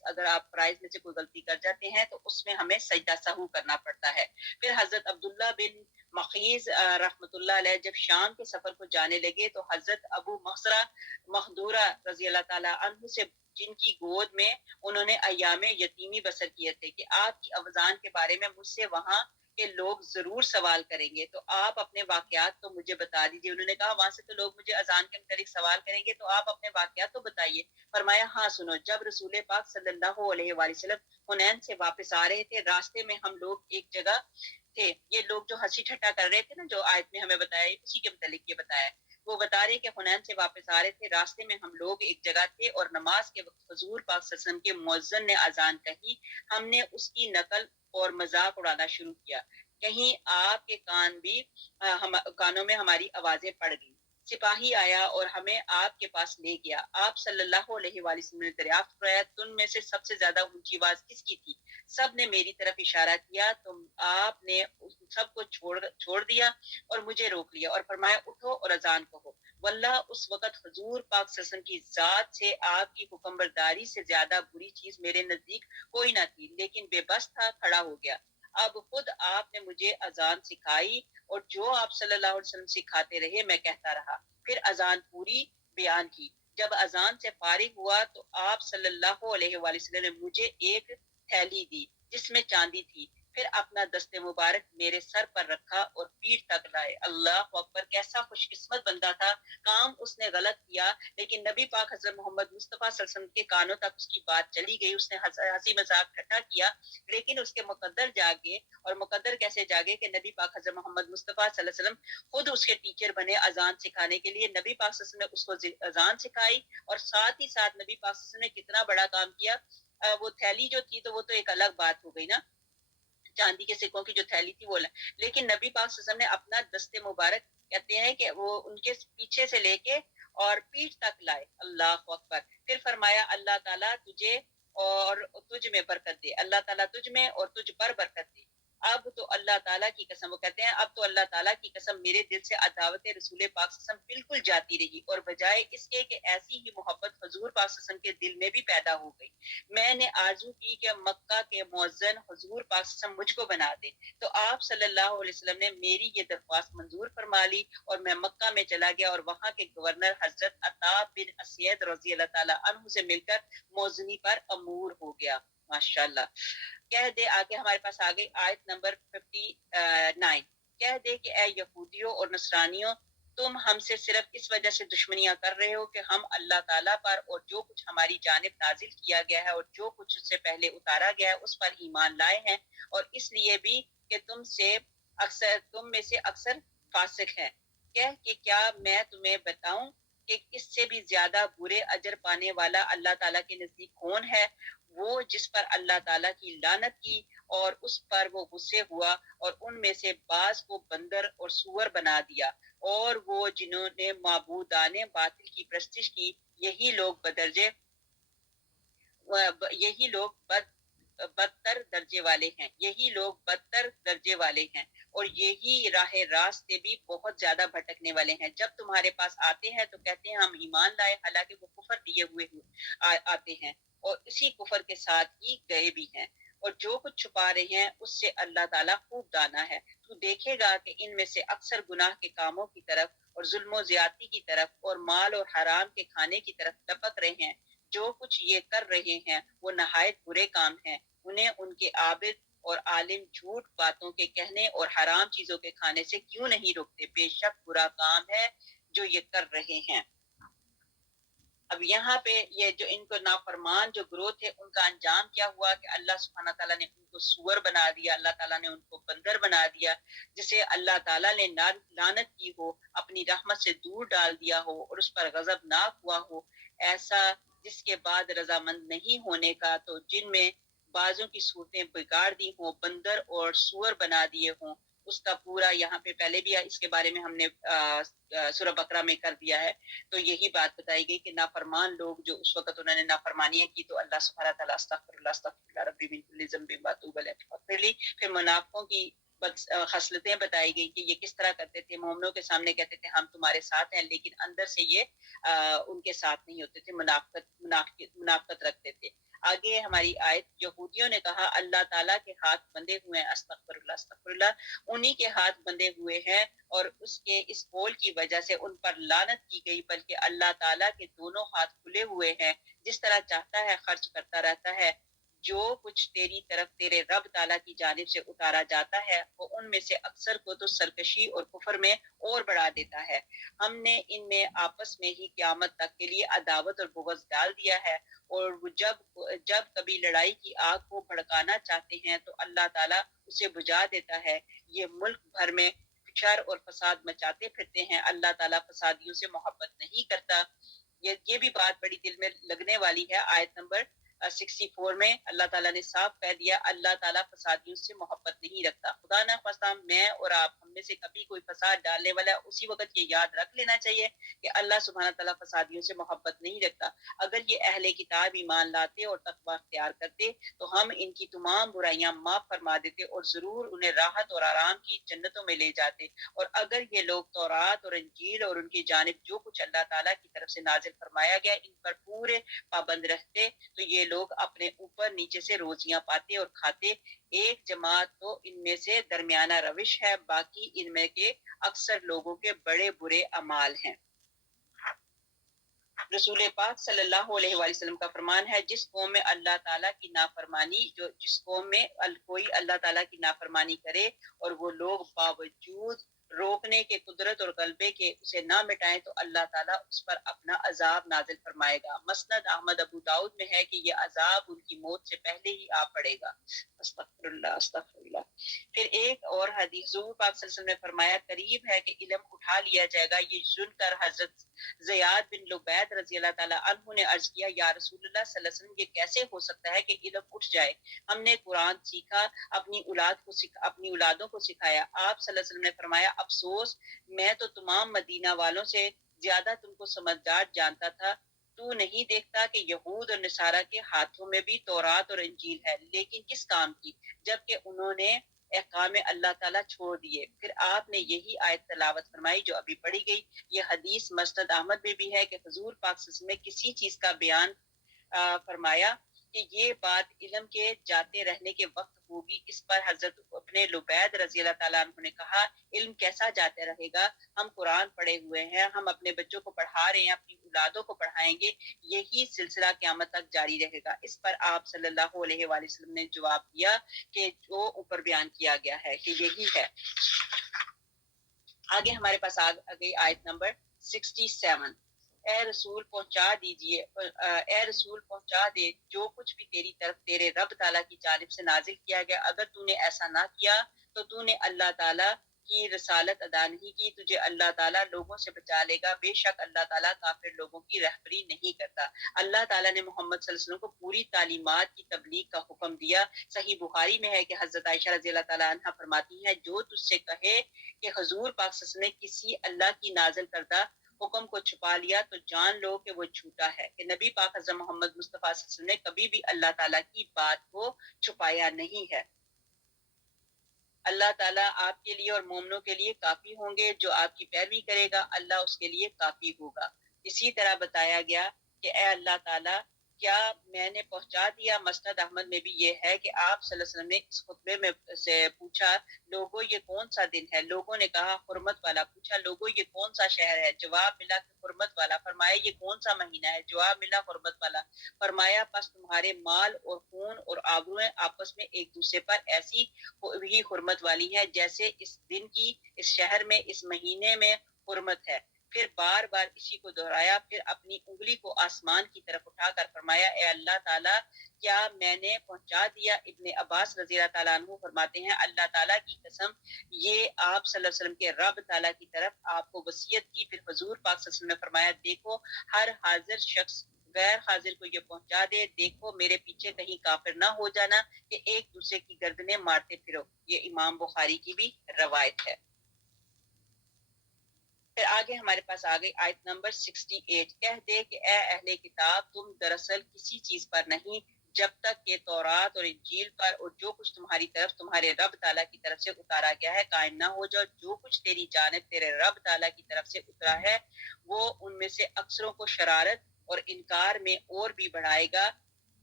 اگر آپ فرائض میں سے کوئی غلطی کر جاتے ہیں تو اس میں ہمیں سجدہ سہو کرنا پڑتا ہے. پھر حضرت عبداللہ بن مخیز رحمۃ اللہ علیہ جب شام کے سفر کو جانے لگے تو حضرت ابو مخزرہ مخدورہ رضی اللہ تعالیٰ عنہ سے، جن کی گود میں انہوں نے ایام یتیمی بسر کیے تھے، کہ آپ کی اذان کے بارے میں مجھ سے وہاں کے لوگ ضرور سوال کریں گے، تو آپ اپنے واقعات تو مجھے بتا دیجئے. انہوں نے کہا وہاں سے تو لوگ مجھے اذان کے متعلق سوال کریں گے، تو آپ اپنے واقعات تو بتائیے. فرمایا ہاں سنو. جب رسول پاک صلی اللہ علیہ وآلہ وسلم حنین سے واپس آ رہے تھے، راستے میں ہم لوگ ایک جگہ تھے. یہ لوگ جو ہنسی ٹھٹا کر رہے تھے نا، جو آیت میں ہمیں بتایا، اسی کے متعلق یہ بتایا. وہ بتا رہے کہ حنین سے واپس آ رہے تھے، راستے میں ہم لوگ ایک جگہ تھے اور نماز کے وقت حضور پاک صلی اللہ علیہ وسلم کے مؤذن نے اذان کہی. ہم نے اس کی نقل اور مذاق اڑانا شروع کیا. کہیں آپ کے کانوں میں ہماری آوازیں پڑ گئی. سپاہی آیا اور ہمیں آپ کے پاس لے گیا. آپ صلی اللہ علیہ وآلہ وسلم نے دریافت فرمایا تم میں سے سب سے زیادہ اونچی آواز کس کی تھی؟ سب نے میری طرف اشارہ کیا. تو آپ نے سب کو چھوڑ دیا اور مجھے روک لیا اور فرمایا اٹھو اور اذان کہو. واللہ اس وقت حضور پاک صلی اللہ علیہ وسلم کی ذات سے آپ کی حکم برداری سے زیادہ بری چیز میرے نزدیک کوئی نہ تھی، لیکن بے بس تھا، کھڑا ہو گیا. اب خود آپ نے مجھے اذان سکھائی اور جو آپ صلی اللہ علیہ وسلم سکھاتے رہے میں کہتا رہا. پھر اذان پوری بیان کی. جب اذان سے فارغ ہوا تو آپ صلی اللہ علیہ وآلہ وسلم نے مجھے ایک تھیلی دی جس میں چاندی تھی. پھر اپنا دست مبارک میرے سر پر رکھا اور پیٹھ تک لائے. اللہ اکبر! کیسا خوش قسمت بندہ تھا. کام اس نے غلط کیا لیکن نبی پاک حضرت محمد مصطفیٰ صلی اللہ علیہ وسلم کے کانوں تک اس کی بات چلی گئی. اس نے ہنسی مذاق ٹھٹا کیا، لیکن اس کے مقدر جاگے. اور مقدر کیسے جاگے کہ نبی پاک حضرت محمد مصطفیٰ صلی اللہ علیہ وسلم خود اس کے ٹیچر بنے اذان سکھانے کے لیے. نبی پاک صلی اللہ علیہ وسلم نے اس کو اذان سکھائی اور ساتھ ہی ساتھ نبی پاک صلی اللہ علیہ وسلم نے کتنا بڑا کام کیا. وہ تھیلی جو تھی تو وہ تو ایک الگ بات ہو گئی نا، چاندی کے سکوں کی جو تھیلی تھی وہ، لیکن نبی پاک صلی اللہ علیہ وسلم نے اپنا دست مبارک کہتے ہیں کہ وہ ان کے پیچھے سے لے کے اور پیٹھ تک لائے. اللہ اکبر! پھر فرمایا اللہ تعالیٰ تجھے اور تجھ میں برکت دے، اللہ تعالیٰ تجھ میں اور تجھ پر برکت دے. اب تو اللہ تعالیٰ کی قسم، وہ کہتے ہیں اب تو اللہ تعالیٰ کی قسم میرے دل سے عداوت رسول پاک صلی اللہ علیہ وسلم بالکل جاتی رہی، اور بجائے اس کے کہ ایسی ہی محبت حضور پاک صلی اللہ علیہ وسلم کے دل میں بھی پیدا ہو گئی. میں نے آرزو کی کہ مکہ کے مؤذن حضور پاک صلی اللہ علیہ وسلم مجھ کو بنا دے. تو آپ صلی اللہ علیہ وسلم نے میری یہ درخواست منظور فرما لی اور میں مکہ میں چلا گیا اور وہاں کے گورنر حضرت عطا بن اسید رضی اللہ تعالیٰ عنہ سے مل کر موذنی پر امور ہو گیا. ماشاءاللہ. کہہ دے، آگے ہمارے پاس آ گئی آیت نمبر 59. کہہ دے کہ اے یہودیوں اور نصرانیوں، تم ہم سے صرف اس وجہ سے دشمنیاں کر رہے ہو کہ ہم اللہ تعالیٰ پر اور جو کچھ ہماری جانب نازل کیا گیا ہے اور جو کچھ اس سے پہلے اتارا گیا ہے اس پر ایمان لائے ہیں، اور اس لیے بھی کہ تم میں سے اکثر فاسق ہیں. کہہ کہ کیا میں تمہیں بتاؤں کہ اس سے بھی زیادہ برے اجر پانے والا اللہ تعالیٰ کے نزدیک کون ہے؟ وہ جس پر اللہ تعالیٰ کی لعنت کی اور اس پر وہ غصے ہوا اور ان میں سے بعض کو بندر اور سور بنا دیا. اور وہ جنہوں نے معبودان باطل کی پرستش کی، یہی لوگ بدتر درجے والے ہیں، یہی لوگ بدتر درجے والے ہیں، اور یہی راہ راست سے بھی بہت زیادہ بھٹکنے والے ہیں۔ جب تمہارے پاس آتے ہیں تو کہتے ہیں ہم ایمان لائے، حالانکہ وہ کفر لیے ہوئے آتے ہیں، اور اسی کفر کے ساتھ ہی گئے بھی ہیں، اور جو کچھ چھپا رہے ہیں اس سے اللہ تعالیٰ خوب دانا ہے۔ تو دیکھے گا کہ ان میں سے اکثر گناہ کے کاموں کی طرف اور ظلم و زیادتی کی طرف اور مال اور حرام کے کھانے کی طرف لپک رہے ہیں۔ جو کچھ یہ کر رہے ہیں وہ نہایت برے کام ہیں، انہیں ان کے عابد اور عالم جھوٹ باتوں کے کہنے اور حرام چیزوں کے کھانے سے کیوں نہیں روکتے؟ بے شک برا کام ہے جو یہ کر رہے ہیں۔ اب یہاں پہ یہ جو ان کو نافرمان جو گروہ تھے ان کا انجام کیا ہوا کہ اللہ سبحانہ تعالیٰ نے ان کو سور بنا دیا، اللہ تعالیٰ نے ان کو بندر بنا دیا، جسے اللہ تعالیٰ نے لعنت کی ہو، اپنی رحمت سے دور ڈال دیا ہو اور اس پر غضبناک ہوا ہو، ایسا جس کے بعد رضامند نہیں ہونے کا، تو جن میں بعضوں کی صورتیں بگاڑ دی ہوں، بندر اور سور بنا دیے ہوں، اس کا پورا یہاں پہ پہلے بھی اس کے بارے میں ہم نے سورہ بقرہ میں کر دیا ہے۔ تو یہی بات بتائی گئی کہ نافرمان لوگ جو اس وقت انہوں نے نافرمانیاں کی تو اللہ سبحانہ تعالیٰ استغفر اللہ ربی من کل ذنب واتوب الیہ فاغفر لی۔ پھر منافقوں کی خصلتیں بتائی گئی کہ یہ کس طرح کرتے تھے، مومنوں کے سامنے کہتے تھے ہم تمہارے ساتھ ہیں، لیکن اندر سے یہ ان کے ساتھ نہیں ہوتے تھے، منافقت رکھتے تھے۔ آگے ہماری آیت، یہودیوں نے کہا اللہ تعالیٰ کے ہاتھ بندھے ہوئے ہیں، استغفر اللہ، انہی کے ہاتھ بندھے ہوئے ہیں، اور اس کے اس قول کی وجہ سے ان پر لعنت کی گئی، بلکہ اللہ تعالیٰ کے دونوں ہاتھ کھلے ہوئے ہیں، جس طرح چاہتا ہے خرچ کرتا رہتا ہے۔ جو کچھ تیری طرف تیرے رب تعالیٰ کی جانب سے اتارا جاتا ہے وہ ان میں سے اکثر کو تو سرکشی اور کفر میں اور بڑھا دیتا ہے۔ ہم نے ان میں آپس میں ہی قیامت تک کے لیے عداوت اور بغض ڈال دیا ہے، اور وہ جب کبھی لڑائی کی آگ کو بھڑکانا چاہتے ہیں تو اللہ تعالیٰ اسے بجھا دیتا ہے۔ یہ ملک بھر میں شر اور فساد مچاتے پھرتے ہیں، اللہ تعالیٰ فسادیوں سے محبت نہیں کرتا۔ یہ بھی بات بڑی دل میں لگنے والی ہے۔ آیت نمبر 64 میں اللہ تعالیٰ نے صاف کہہ دیا اللہ تعالیٰ فسادیوں سے محبت نہیں رکھتا۔ خدا نہ خواستہ میں اور آپ ہم میں سے کبھی کوئی فساد ڈالنے والا ہے، اسی وقت یہ یاد رکھ لینا چاہیے کہ اللہ سبحانہ تعالیٰ فسادیوں سے محبت نہیں رکھتا۔ اگر یہ اہل کتاب ایمان لاتے اور تقوی اختیار کرتے تو ہم ان کی تمام برائیاں معاف فرما دیتے اور ضرور انہیں راحت اور آرام کی جنتوں میں لے جاتے۔ اور اگر یہ لوگ تورات اور انجیل اور ان کی جانب جو کچھ اللہ تعالیٰ کی طرف سے نازل فرمایا گیا ان پر پورے پابند رہتے تو یہ لوگ اپنے اوپر نیچے سے روزیاں پاتے اور کھاتے۔ ایک جماعت تو ان میں سے درمیانہ روش ہے، باقی ان میں کے اکثر لوگوں کے بڑے برے اعمال ہیں۔ رسول پاک صلی اللہ علیہ وآلہ وسلم کا فرمان ہے، جس قوم میں اللہ تعالیٰ کی نافرمانی جس قوم میں کوئی اللہ تعالیٰ کی نافرمانی کرے اور وہ لوگ باوجود روکنے کے قدرت اور غلبے کے اسے نہ مٹائیں تو اللہ تعالیٰ اس پر اپنا عذاب نازل فرمائے گا۔ مسند احمد ابو داؤد میں ہے کہ یہ عذاب ان کی موت سے پہلے ہی آ پڑے گا۔ استغفر اللہ استغفر اللہ۔ پھر ایک اور حدیث حضور پاک صلی اللہ علیہ وسلم نے فرمایا قریب ہے کہ علم اٹھا لیا جائے گا۔ یہ سن کر حضرت زیاد بن لبید رضی اللہ تعالیٰ عنہ نے عرض کیا یا رسول اللہ صلی اللہ علیہ وسلم یہ کیسے ہو سکتا ہے کہ علم اٹھ جائے؟ ہم نے قرآن سیکھا، اپنی اولادوں کو سکھایا۔ آپ صلی اللہ علیہ وسلم نے فرمایا افسوس، میں تو تمام مدینہ والوں سے زیادہ تم کو سمجھدار جانتا تھا۔ تو نہیں دیکھتا کہ یہود اور نصارہ کے ہاتھوں میں بھی تورات اور انجیل ہے، لیکن کس کام کی؟ جبکہ انہوں نے احکام اللہ تعالیٰ چھوڑ دیے۔ پھر آپ نے یہی آیت تلاوت فرمائی جو ابھی پڑھی گئی۔ یہ حدیث مسند احمد میں بھی ہے کہ حضور پاک صلی اللہ علیہ وسلم نے کسی چیز کا بیان فرمایا کہ یہ بات علم کے جاتے رہنے کے وقت ہوگی۔ اس پر حضرت اپنے لبید رضی اللہ تعالیٰ عنہ نے کہا علم کیسا جاتے رہے گا؟ ہم قرآن پڑھے ہوئے ہیں، ہم اپنے بچوں کو پڑھا رہے ہیں، اپنی اولادوں کو پڑھائیں گے، یہی سلسلہ قیامت تک جاری رہے گا۔ اس پر آپ صلی اللہ علیہ وآلہ وسلم نے جواب دیا کہ جو اوپر بیان کیا گیا ہے کہ یہی ہے۔ آگے ہمارے پاس آگئی آیت نمبر 67۔ اے رسول پہنچا دے جو کچھ بھی تیری طرف تیرے رب تعالیٰ کی جانب سے نازل کیا گیا۔ اگر تو نے ایسا نہ کیا تو تو نے اللہ تعالیٰ کی رسالت ادا نہیں کی تجھے اللہ تعالیٰ لوگوں سے بچا لے گا، بے شک اللہ تعالیٰ کافر لوگوں کی رہبری نہیں کرتا۔ اللہ تعالیٰ نے محمد صلی اللہ علیہ وسلم کو پوری تعلیمات کی تبلیغ کا حکم دیا۔ صحیح بخاری میں ہے کہ حضرت عائشہ رضی اللہ تعالیٰ عنہ فرماتی ہیں جو تجھ سے کہے کہ حضور پاک صلی اللہ علیہ وسلم نے کسی اللہ کی نازل کردہ حکم کو چھپا لیا تو جان لو کہ وہ جھوٹا ہے، کہ نبی پاک حضرت محمد مصطفیٰ صلی اللہ علیہ وسلم نے کبھی بھی اللہ تعالیٰ کی بات کو چھپایا نہیں ہے۔ اللہ تعالیٰ آپ کے لیے اور مومنوں کے لیے کافی ہوں گے، جو آپ کی پیروی کرے گا اللہ اس کے لیے کافی ہوگا۔ اسی طرح بتایا گیا کہ اے اللہ تعالیٰ کیا میں نے پہنچا دیا۔ مسند احمد میں بھی یہ ہے کہ آپ صلی اللہ علیہ وسلم نے اس خطبے میں سے پوچھا لوگوں یہ کون سا دن ہے، لوگوں نے کہا حرمت والا۔ پوچھا لوگوں یہ کون سا شہر ہے، جواب ملا کہ حرمت والا۔ فرمایا یہ کون سا مہینہ ہے، جواب ملا حرمت والا۔ فرمایا پس تمہارے مال اور خون اور آبرویں آپس میں ایک دوسرے پر ایسی بھی حرمت والی ہے جیسے اس دن کی اس شہر میں اس مہینے میں حرمت ہے۔ پھر بار بار اسی کو دہرایا، پھر اپنی انگلی کو آسمان کی طرف اٹھا کر فرمایا اے اللہ تعالیٰ کیا میں نے پہنچا دیا۔ ابن عباس رضی اللہ تعالیٰ عنہ فرماتے ہیں اللہ تعالیٰ کی قسم یہ آپ صلی اللہ علیہ وسلم کے رب تعالیٰ کی طرف آپ کو وصیت کی۔ پھر حضور پاک صلی اللہ علیہ وسلم نے فرمایا دیکھو ہر حاضر شخص غیر حاضر کو یہ پہنچا دے، دیکھو میرے پیچھے کہیں کافر نہ ہو جانا کہ ایک دوسرے کی گردنیں مارتے پھرو۔ یہ امام بخاری کی بھی روایت ہے۔ پھر آگے ہمارے پاس آ گئی آیت نمبر 68، کہہ دے کہ اے اہل کتاب تم دراصل کسی چیز پر نہیں جب تک کہ تورات اور انجیل پر اور جو کچھ تمہاری طرف تمہارے رب تعالیٰ کی طرف سے اتارا گیا ہے قائم نہ ہو جاؤ۔ جو کچھ تیری جانب تیرے رب تعالیٰ کی طرف سے اترا ہے وہ ان میں سے اکثروں کو شرارت اور انکار میں اور بھی بڑھائے گا،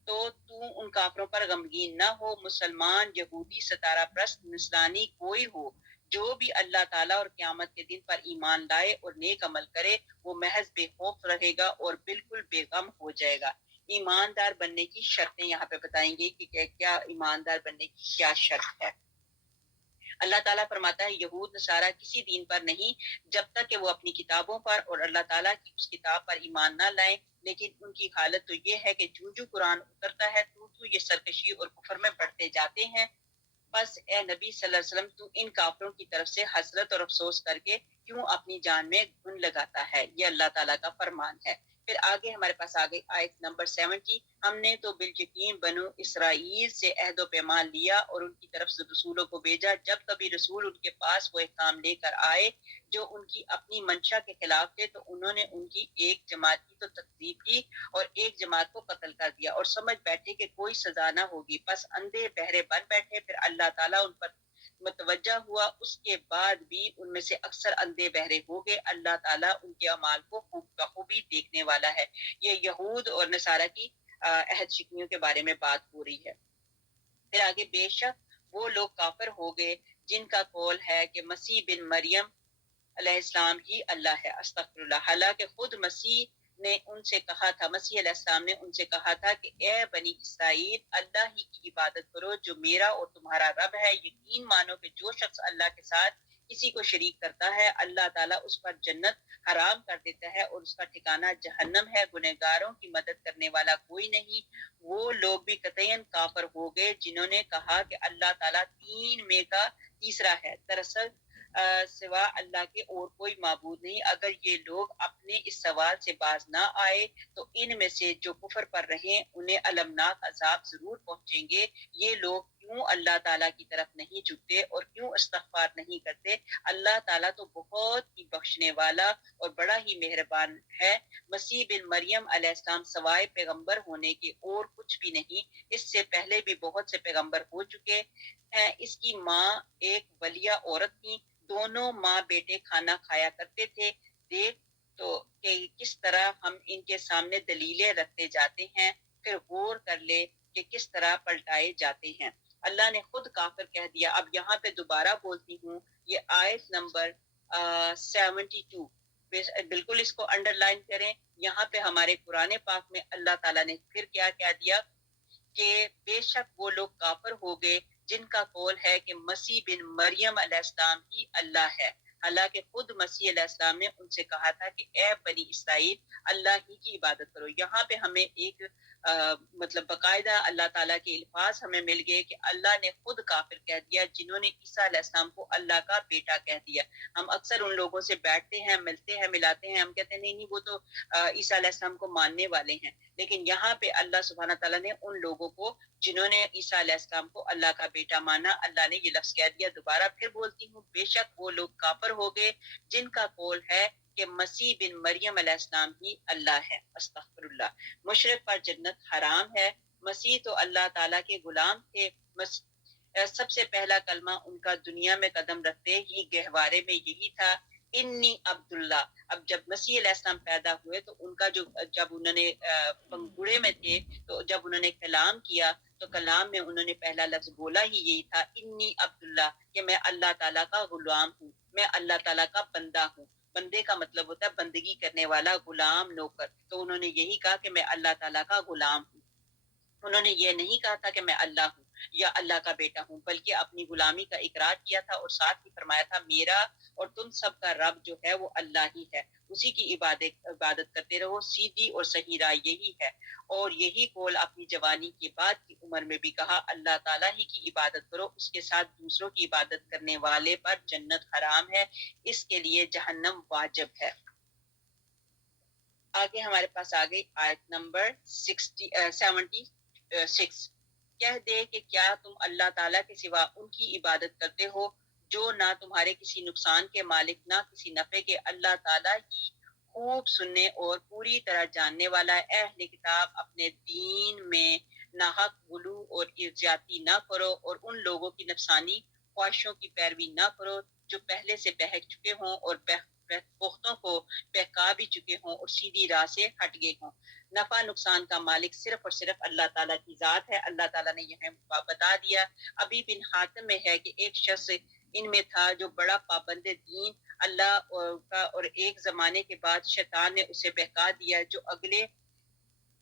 تو ان کافروں پر غمگین نہ ہو۔ مسلمان، یہودی، ستارہ پرست، نصرانی کوئی ہو جو بھی اللہ تعالیٰ اور قیامت کے دن پر ایمان لائے اور نیک عمل کرے وہ محض بے خوف رہے گا اور بالکل بے غم ہو جائے گا۔ ایماندار بننے کی شرطیں یہاں پہ بتائیں گے کہ کیا ایماندار بننے کی کیا شرط ہے۔ اللہ تعالیٰ فرماتا ہے یہود نصارہ کسی دین پر نہیں جب تک کہ وہ اپنی کتابوں پر اور اللہ تعالیٰ کی اس کتاب پر ایمان نہ لائیں، لیکن ان کی حالت تو یہ ہے کہ جو قرآن اترتا ہے تو یہ سرکشی اور کفر میں بڑھتے جاتے ہیں۔ بس اے نبی صلی اللہ علیہ وسلم تو ان کافروں کی طرف سے حسرت اور افسوس کر کے کیوں اپنی جان میں گھن لگاتا ہے، یہ اللہ تعالیٰ کا فرمان ہے۔ پھر آگے ہمارے پاس آگے آیت نمبر 70، ہم نے تو بالیقین بنو اسرائیل سے عہد و پیمان لیا اور ان کی طرف سے رسولوں کو بھیجا، جب کبھی رسول ان کے پاس وہ احکام لے کر آئے جو ان کی اپنی منشا کے خلاف تھے تو انہوں نے ان کی ایک جماعت کی تو تکذیب کی اور ایک جماعت کو قتل کر دیا اور سمجھ بیٹھے کہ کوئی سزا نہ ہوگی، بس اندھے بہرے بن بیٹھے۔ پھر اللہ تعالیٰ ان پر متوجہ ہوا، اس کے بعد بھی ان میں سے اکثر اندھے بہرے ہو گئے۔ اللہ تعالیٰ ان کے اعمال کو خوب بخوبی دیکھنے والا ہے۔ یہ یہود اور نصارہ کی عہد شکنیوں کے بارے میں بات ہو رہی ہے۔ پھر آگے بے شک وہ لوگ کافر ہو گئے جن کا قول ہے کہ مسیح بن مریم علیہ السلام ہی اللہ ہے، استغفر اللہ، حالانکہ خود مسیح نے ان سے کہا تھا، مسیح علیہ السلام نے ان سے کہا تھا کہ اے بنی اسرائیل اللہ ہی کی عبادت کرو جو میرا اور تمہارا رب ہے۔ یقین مانو کہ جو شخص اللہ کے ساتھ کسی کو شریک کرتا ہے اللہ تعالیٰ اس پر جنت حرام کر دیتا ہے اور اس کا ٹھکانہ جہنم ہے، گنہگاروں کی مدد کرنے والا کوئی نہیں۔ وہ لوگ بھی قطعاً کافر ہو گئے جنہوں نے کہا کہ اللہ تعالیٰ تین میں کا تیسرا ہے، دراصل سوا اللہ کے اور کوئی معبود نہیں۔ اگر یہ لوگ اپنے اس سوال سے باز نہ آئے تو ان میں سے جو کفر پر رہیں انہیں المناک عذاب ضرور پہنچیں گے۔ یہ لوگ کیوں اللہ تعالیٰ کی طرف نہیں جھکتے اور کیوں استغفار نہیں کرتے؟ اللہ تعالیٰ تو بہت ہی بخشنے والا اور بڑا ہی مہربان ہے۔ مسیح بن مریم علیہ السلام سوائے پیغمبر ہونے کے اور کچھ بھی نہیں، اس سے پہلے بھی بہت سے پیغمبر ہو چکے ہیں۔ اس کی ماں ایک ولیہ عورت تھی، دونوں ماں بیٹے کھانا کھایا کرتے تھے۔ دیکھ تو کہ کس طرح ہم ان کے سامنے دلیلیں رکھتے جاتے ہیں، پھر غور کر لے کہ کس طرح پلٹائے جاتے ہیں۔ اللہ نے خود کافر کہہ دیا۔ اب یہاں پہ دوبارہ بولتی ہوں، یہ آیت نمبر 72 بالکل اس کو انڈر لائن کریں۔ یہاں پہ ہمارے قرآن پاک میں اللہ تعالیٰ نے پھر کیا کہہ دیا کہ بے شک وہ لوگ کافر ہو گئے جن کا قول ہے کہ مسیح بن مریم علیہ السلام ہی اللہ ہے، حالانکہ خود مسیح علیہ السلام نے ان سے کہا تھا کہ اے بنی اسرائیل اللہ ہی کی عبادت کرو۔ یہاں پہ ہمیں ایک مطلب باقاعدہ اللہ تعالیٰ کے الفاظ ہمیں مل گئے کہ اللہ نے خود کافر کہہ دیا جنہوں نے عیسیٰ علیہ السلام کو اللہ کا بیٹا کہہ دیا. ہم اکثر ان لوگوں سے بیٹھتے ہیں، ملتے ہیں، ملاتے ہیں، ہم کہتے ہیں نہیں وہ تو عیسیٰ علیہ السلام کو ماننے والے ہیں، لیکن یہاں پہ اللہ سبحانہ تعالیٰ نے ان لوگوں کو جنہوں نے عیسیٰ علیہ السلام کو اللہ کا بیٹا مانا، اللہ نے یہ لفظ کہہ دیا. دوبارہ پھر بولتی ہوں، بے شک وہ لوگ کافر ہو گئے جن کا قول ہے کہ مسیح بن مریم علیہ السلام ہی اللہ ہے. استغفر اللہ. مشرک پر جنت حرام ہے. مسیح تو اللہ تعالیٰ کے غلام تھے. سب سے پہلا کلمہ ان کا دنیا میں قدم رکھتے ہی گہوارے میں یہی تھا، انی عبداللہ. اب جب مسیح علیہ السلام پیدا ہوئے تو ان کا جب انہوں نے پنگوڑے میں تھے تو جب انہوں نے کلام کیا تو کلام میں انہوں نے پہلا لفظ بولا ہی یہی تھا، انی عبداللہ، کہ میں اللہ تعالیٰ کا غلام ہوں، میں اللہ تعالیٰ کا بندہ ہوں. بندے کا مطلب ہوتا ہے بندگی کرنے والا، غلام، نوکر. تو انہوں نے یہی کہا کہ میں اللہ تعالیٰ کا غلام ہوں. انہوں نے یہ نہیں کہا تھا کہ میں اللہ ہوں یا اللہ کا بیٹا ہوں، بلکہ اپنی غلامی کا اقرار کیا تھا اور ساتھ ہی فرمایا تھا میرا اور تم سب کا رب جو ہے وہ اللہ ہی ہے، اسی کی عبادت کرتے رہو. سیدھی اور صحیح راہ یہی ہے. اور یہی قول اپنی جوانی کے بعد کی عمر میں بھی کہا، اللہ تعالیٰ ہی کی عبادت کرو، اس کے ساتھ دوسروں کی عبادت کرنے والے پر جنت حرام ہے، اس کے لیے جہنم واجب ہے. آگے ہمارے پاس آ گئی آیت نمبر 76. کہہ دے کہ کیا تم اللہ تعالیٰ کے سوا ان کی عبادت کرتے ہو جو نہ تمہارے کسی نقصان کے مالک نہ کسی نفع کے، اللہ تعالیٰ ہی خوب سننے اور پوری طرح جاننے والا ہے. اہل کتاب اپنے دین میں ناحق غلو اور زیادتی نہ کرو اور ان لوگوں کی نفسانی خواہشوں کی پیروی نہ کرو جو پہلے سے بہک چکے ہوں اور پختوں کو بہکا بھی چکے ہوں اور سیدھی راہ سے ہٹ گئے ہوں. نفع نقصان کا مالک صرف اور صرف اللہ تعالیٰ کی ذات ہے. اللہ تعالیٰ نے یہ بتا دیا. ابھی بن حاتم میں ہے کہ ایک شخص ان میں تھا جو بڑا پابند دین اللہ کا، اور ایک زمانے کے بعد شیطان نے اسے بہکا دیا جو اگلے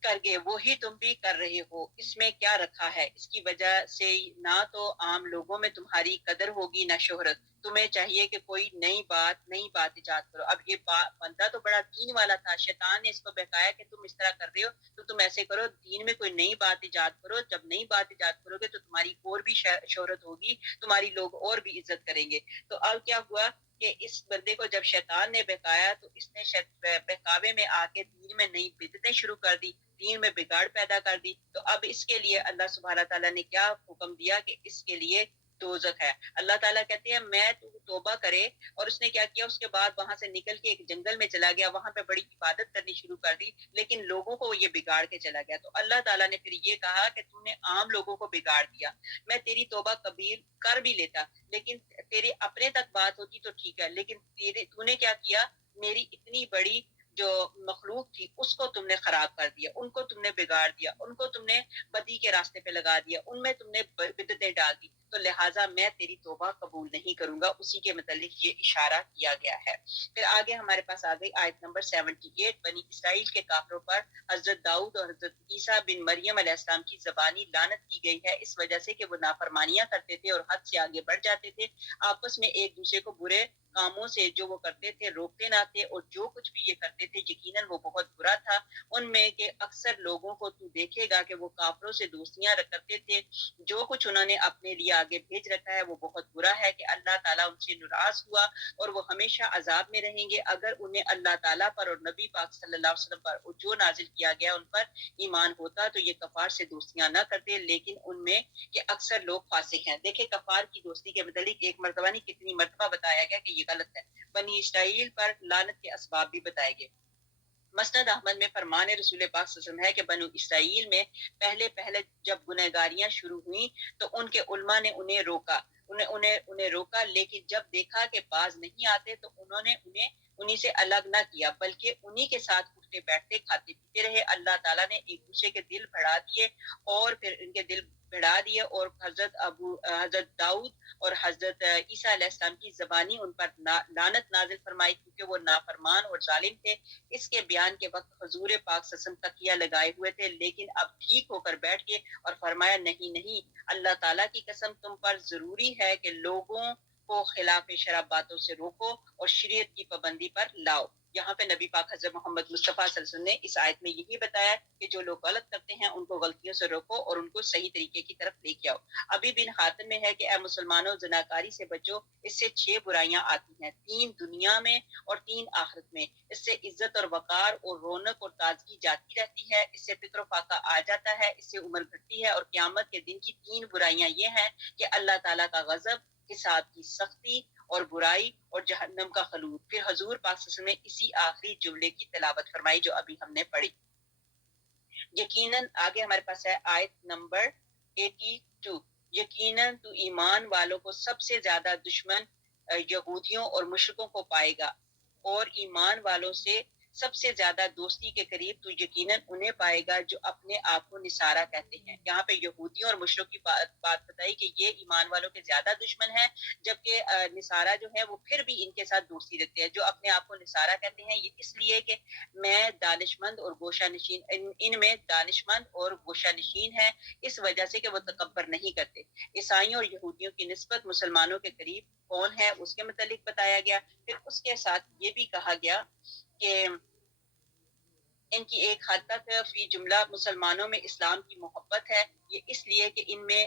کر گئے وہی تم بھی کر رہے ہو. اس میں کیا رکھا ہے؟ اس کی وجہ سے نہ تو عام لوگوں میں تمہاری قدر ہوگی نہ شہرت. تمہیں چاہیے کہ کوئی نئی بات ایجاد کرو. اب یہ بندہ تو بڑا دین والا تھا، شیطان نے اس کو بہکایا کہ تم اس طرح کر رہے ہو تو تم ایسے کرو، دین میں کوئی نئی بات ایجاد کرو. جب نئی بات ایجاد کرو گے تو تمہاری اور بھی شہرت ہوگی، تمہاری لوگ اور بھی عزت کریں گے. تو اب کیا ہوا کہ اس بندے کو جب شیطان نے بہکایا تو اس نے بہکاوے میں آ کے دین میں نئی بدعتیں شروع کر دی، دین میں بگاڑ پیدا کر دی. تو اب اس کے لیے اللہ سبحانہ تعالیٰ نے کیا حکم دیا کہ اس کے لیے دوزخ ہے. اللہ تعالیٰ کہتے ہیں میں توبہ کرے، اور اس نے کیا کیا، اس کے بعد وہاں سے نکل کے ایک جنگل میں چلا گیا، وہاں پہ بڑی عبادت کرنی شروع کر دی، لیکن لوگوں کو یہ بگاڑ کے چلا گیا. تو اللہ تعالیٰ نے پھر یہ کہا کہ تم نے عام لوگوں کو بگاڑ دیا، میں تیری توبہ قبول کر بھی لیتا، لیکن تیرے اپنے تک بات ہوتی تو ٹھیک ہے، لیکن تو نے کیا کیا، میری اتنی بڑی جو مخلوق تھی اس کو تم نے خراب کر دیا، ان کو تم نے بگاڑ دیا، ان کو تم نے بدی کے راستے پہ لگا دیا، ان میں تم نے بدعتیں ڈال دی، تو لہٰذا میں تیری توبہ قبول نہیں کروں گا. اسی کے متعلق یہ اشارہ کیا گیا ہے. پھر آگے ہمارے پاس آ گئی آیت نمبر 78. بنی اسرائیل کے کافروں پر حضرت داؤد اور حضرت عیسیٰ بن مریم علیہ السلام کی زبانی لعنت کی گئی ہے، اس وجہ سے کہ وہ نافرمانیاں کرتے تھے اور حد سے آگے بڑھ جاتے تھے، آپس میں ایک دوسرے کو برے کاموں سے جو وہ کرتے تھے روکتے نہ تھے، اور جو کچھ بھی یہ کرتے تھے یقیناً وہ بہت برا تھا. ان میں کے اکثر لوگوں کو تو دیکھے گا کہ وہ کافروں سے دوستیاں کرتے تھے، جو کچھ انہوں نے اپنے لیے آگے بھیج رکھا ہے وہ بہت برا ہے کہ اللہ تعالیٰ ان سے ناراض ہوا اور وہ ہمیشہ عذاب میں رہیں گے. اگر انہیں اللہ تعالیٰ پر اور نبی پاک صلی اللہ علیہ وسلم پر اور جو نازل کیا گیا ان پر ایمان ہوتا تو یہ کفار سے دوستیاں نہ کرتے، لیکن ان میں کہ اکثر لوگ فاسق ہیں. دیکھیں کفار کی دوستی کے متعلق ایک مرتبہ نہیں کتنی مرتبہ بتایا گیا کہ یہ غلط ہے. بنی اسرائیل پر لعنت کے اسباب بھی بتائے گئے. مسند احمد میں فرمان رسول پاک صلی اللہ علیہ وسلم ہے کہ بنو اسرائیل میں پہلے جب گنہگاریاں شروع ہوئیں تو ان کے علماء نے انہیں روکا، لیکن جب دیکھا کہ باز نہیں آتے تو انہوں نے انہیں سے الگ نہ کیا، بلکہ انہی کے ساتھ اٹھتے بیٹھتے کھاتے پیتے رہے. اللہ تعالیٰ نے ایک دوسرے کے دل بڑھا دیے اور پھر ان کے دل بڑھا دیے، اور حضرت داؤد اور حضرت عیسیٰ علیہ السلام کی زبانی ان پر لعنت نازل فرمائی کیونکہ وہ نافرمان اور ظالم تھے. اس کے بیان کے وقت حضور پاک صلی اللہ علیہ وسلم تکیہ لگائے ہوئے تھے، لیکن اب ٹھیک ہو کر بیٹھ گئے اور فرمایا نہیں، اللہ تعالیٰ کی قسم تم پر ضروری ہے کہ لوگوں کو خلاف شرع باتوں سے روکو اور شریعت کی پابندی پر لاؤ. یہاں پہ نبی پاک حضرت محمد مصطفیٰ صلی اللہ علیہ وسلم نے اس آیت میں یہی بتایا کہ جو لوگ غلط کرتے ہیں ان کو غلطیوں سے روکو اور ان کو صحیح طریقے کی طرف لے کے آؤ۔ ابھی بن حاتم میں ہے کہ اے مسلمانوں زناکاری سے بچو، اس سے 6 برائیاں آتی ہیں، 3 دنیا میں اور 3 آخرت میں۔ اس سے عزت اور وقار اور رونق اور تازگی جاتی رہتی ہے، اس سے فکر و فاقہ آ جاتا ہے، اس سے عمر گھٹتی ہے، اور قیامت کے دن کی 3 برائیاں یہ ہیں کہ اللہ تعالیٰ کا غضب، حساب کی سختی اور برائی، اور جہنم کا خلود۔ پھر حضور پاک صلی اللہ علیہ وسلم نے اسی آخری جملے کی تلاوت فرمائی جو ابھی ہم نے پڑھی۔ یقیناً آگے ہمارے پاس ہے آیت نمبر 82، یقیناً تو ایمان والوں کو سب سے زیادہ دشمن یہودیوں اور مشرکوں کو پائے گا، اور ایمان والوں سے سب سے زیادہ دوستی کے قریب تو یقیناً انہیں پائے گا جو اپنے آپ کو نصارہ کہتے ہیں۔ یہاں پہ یہودیوں اور مشرکوں کی بات بتائی کہ یہ ایمان والوں کے زیادہ دشمن ہیں، جبکہ نصارہ جو ہے وہ پھر بھی ان کے ساتھ دوستی رکھتے ہیں۔ جو اپنے آپ کو نصارہ کہتے ہیں یہ اس لیے کہ میں دانشمند اور گوشہ نشین، ان میں دانشمند اور گوشہ نشین ہے، اس وجہ سے کہ وہ تکبر نہیں کرتے۔ عیسائیوں اور یہودیوں کی نسبت مسلمانوں کے قریب کون ہے اس کے متعلق بتایا گیا۔ پھر اس کے ساتھ یہ بھی کہا گیا کہ ان کی ایک حد تک فی جملہ مسلمانوں میں اسلام کی محبت ہے، یہ اس لیے کہ ان میں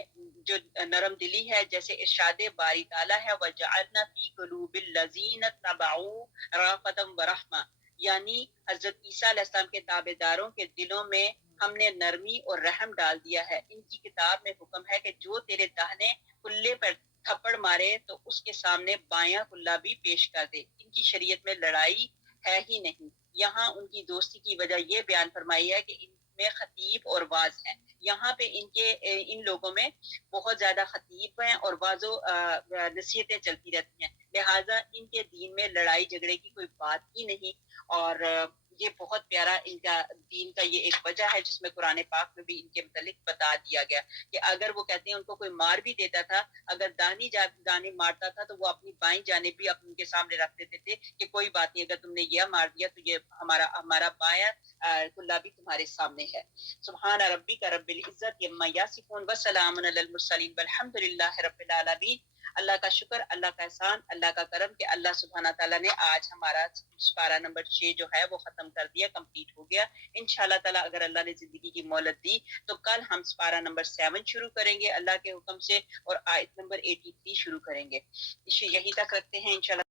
جو نرم دلی ہے، جیسے ارشاد باری تعالیٰ ہے وَجَعَلْنَا فِي قُلُوبِ الَّذِينَ اتَّبَعُوا رَأْفَةً وَرَحْمَةً، یعنی حضرت عیسیٰ علیہ السلام کے تابع داروں کے دلوں میں ہم نے نرمی اور رحم ڈال دیا ہے۔ ان کی کتاب میں حکم ہے کہ جو تیرے داہنے کلے پر تھپڑ مارے تو اس کے سامنے بایاں کلا بھی پیش کر دے۔ ان کی شریعت میں لڑائی ہے ہی نہیں۔ یہاں ان کی دوستی کی وجہ یہ بیان فرمائی ہے کہ ان میں خطیب اور واعظ ہیں۔ یہاں پہ ان لوگوں میں بہت زیادہ خطیب ہیں اور واعظ و نصیحتیں چلتی رہتی ہیں، لہٰذا ان کے دین میں لڑائی جھگڑے کی کوئی بات ہی نہیں۔ اور یہ بہت پیارا ان کا دین کا یہ ایک وجہ ہے جس میں قرآن پاک میں بھی ان کے متعلق بتا دیا گیا کہ اگر وہ کہتے ہیں ان کو کوئی مار بھی دیتا تھا، اگر دانی مارتا تھا تو وہ اپنی بائیں جانب بھی ان کے سامنے رکھ دیتے تھے کہ کوئی بات نہیں، اگر تم نے یہ مار دیا تو یہ ہمارا بایاں کلا بھی تمہارے سامنے ہے۔ سبحان ربک رب العزت عما یصفون وسلام علی المرسلین والحمد للہ رب العالمین۔ اللہ کا شکر، اللہ کا احسان، اللہ کا کرم کہ اللہ سبحانہ تعالیٰ نے آج ہمارا سپارہ نمبر 6 جو ہے وہ ختم کر دیا، کمپلیٹ ہو گیا۔ انشاءاللہ تعالیٰ اگر اللہ نے زندگی کی مہلت دی تو کل ہم سپارہ نمبر 7 شروع کریں گے اللہ کے حکم سے، اور آیت نمبر 83 شروع کریں گے۔ یہی تک رکھتے ہیں انشاءاللہ۔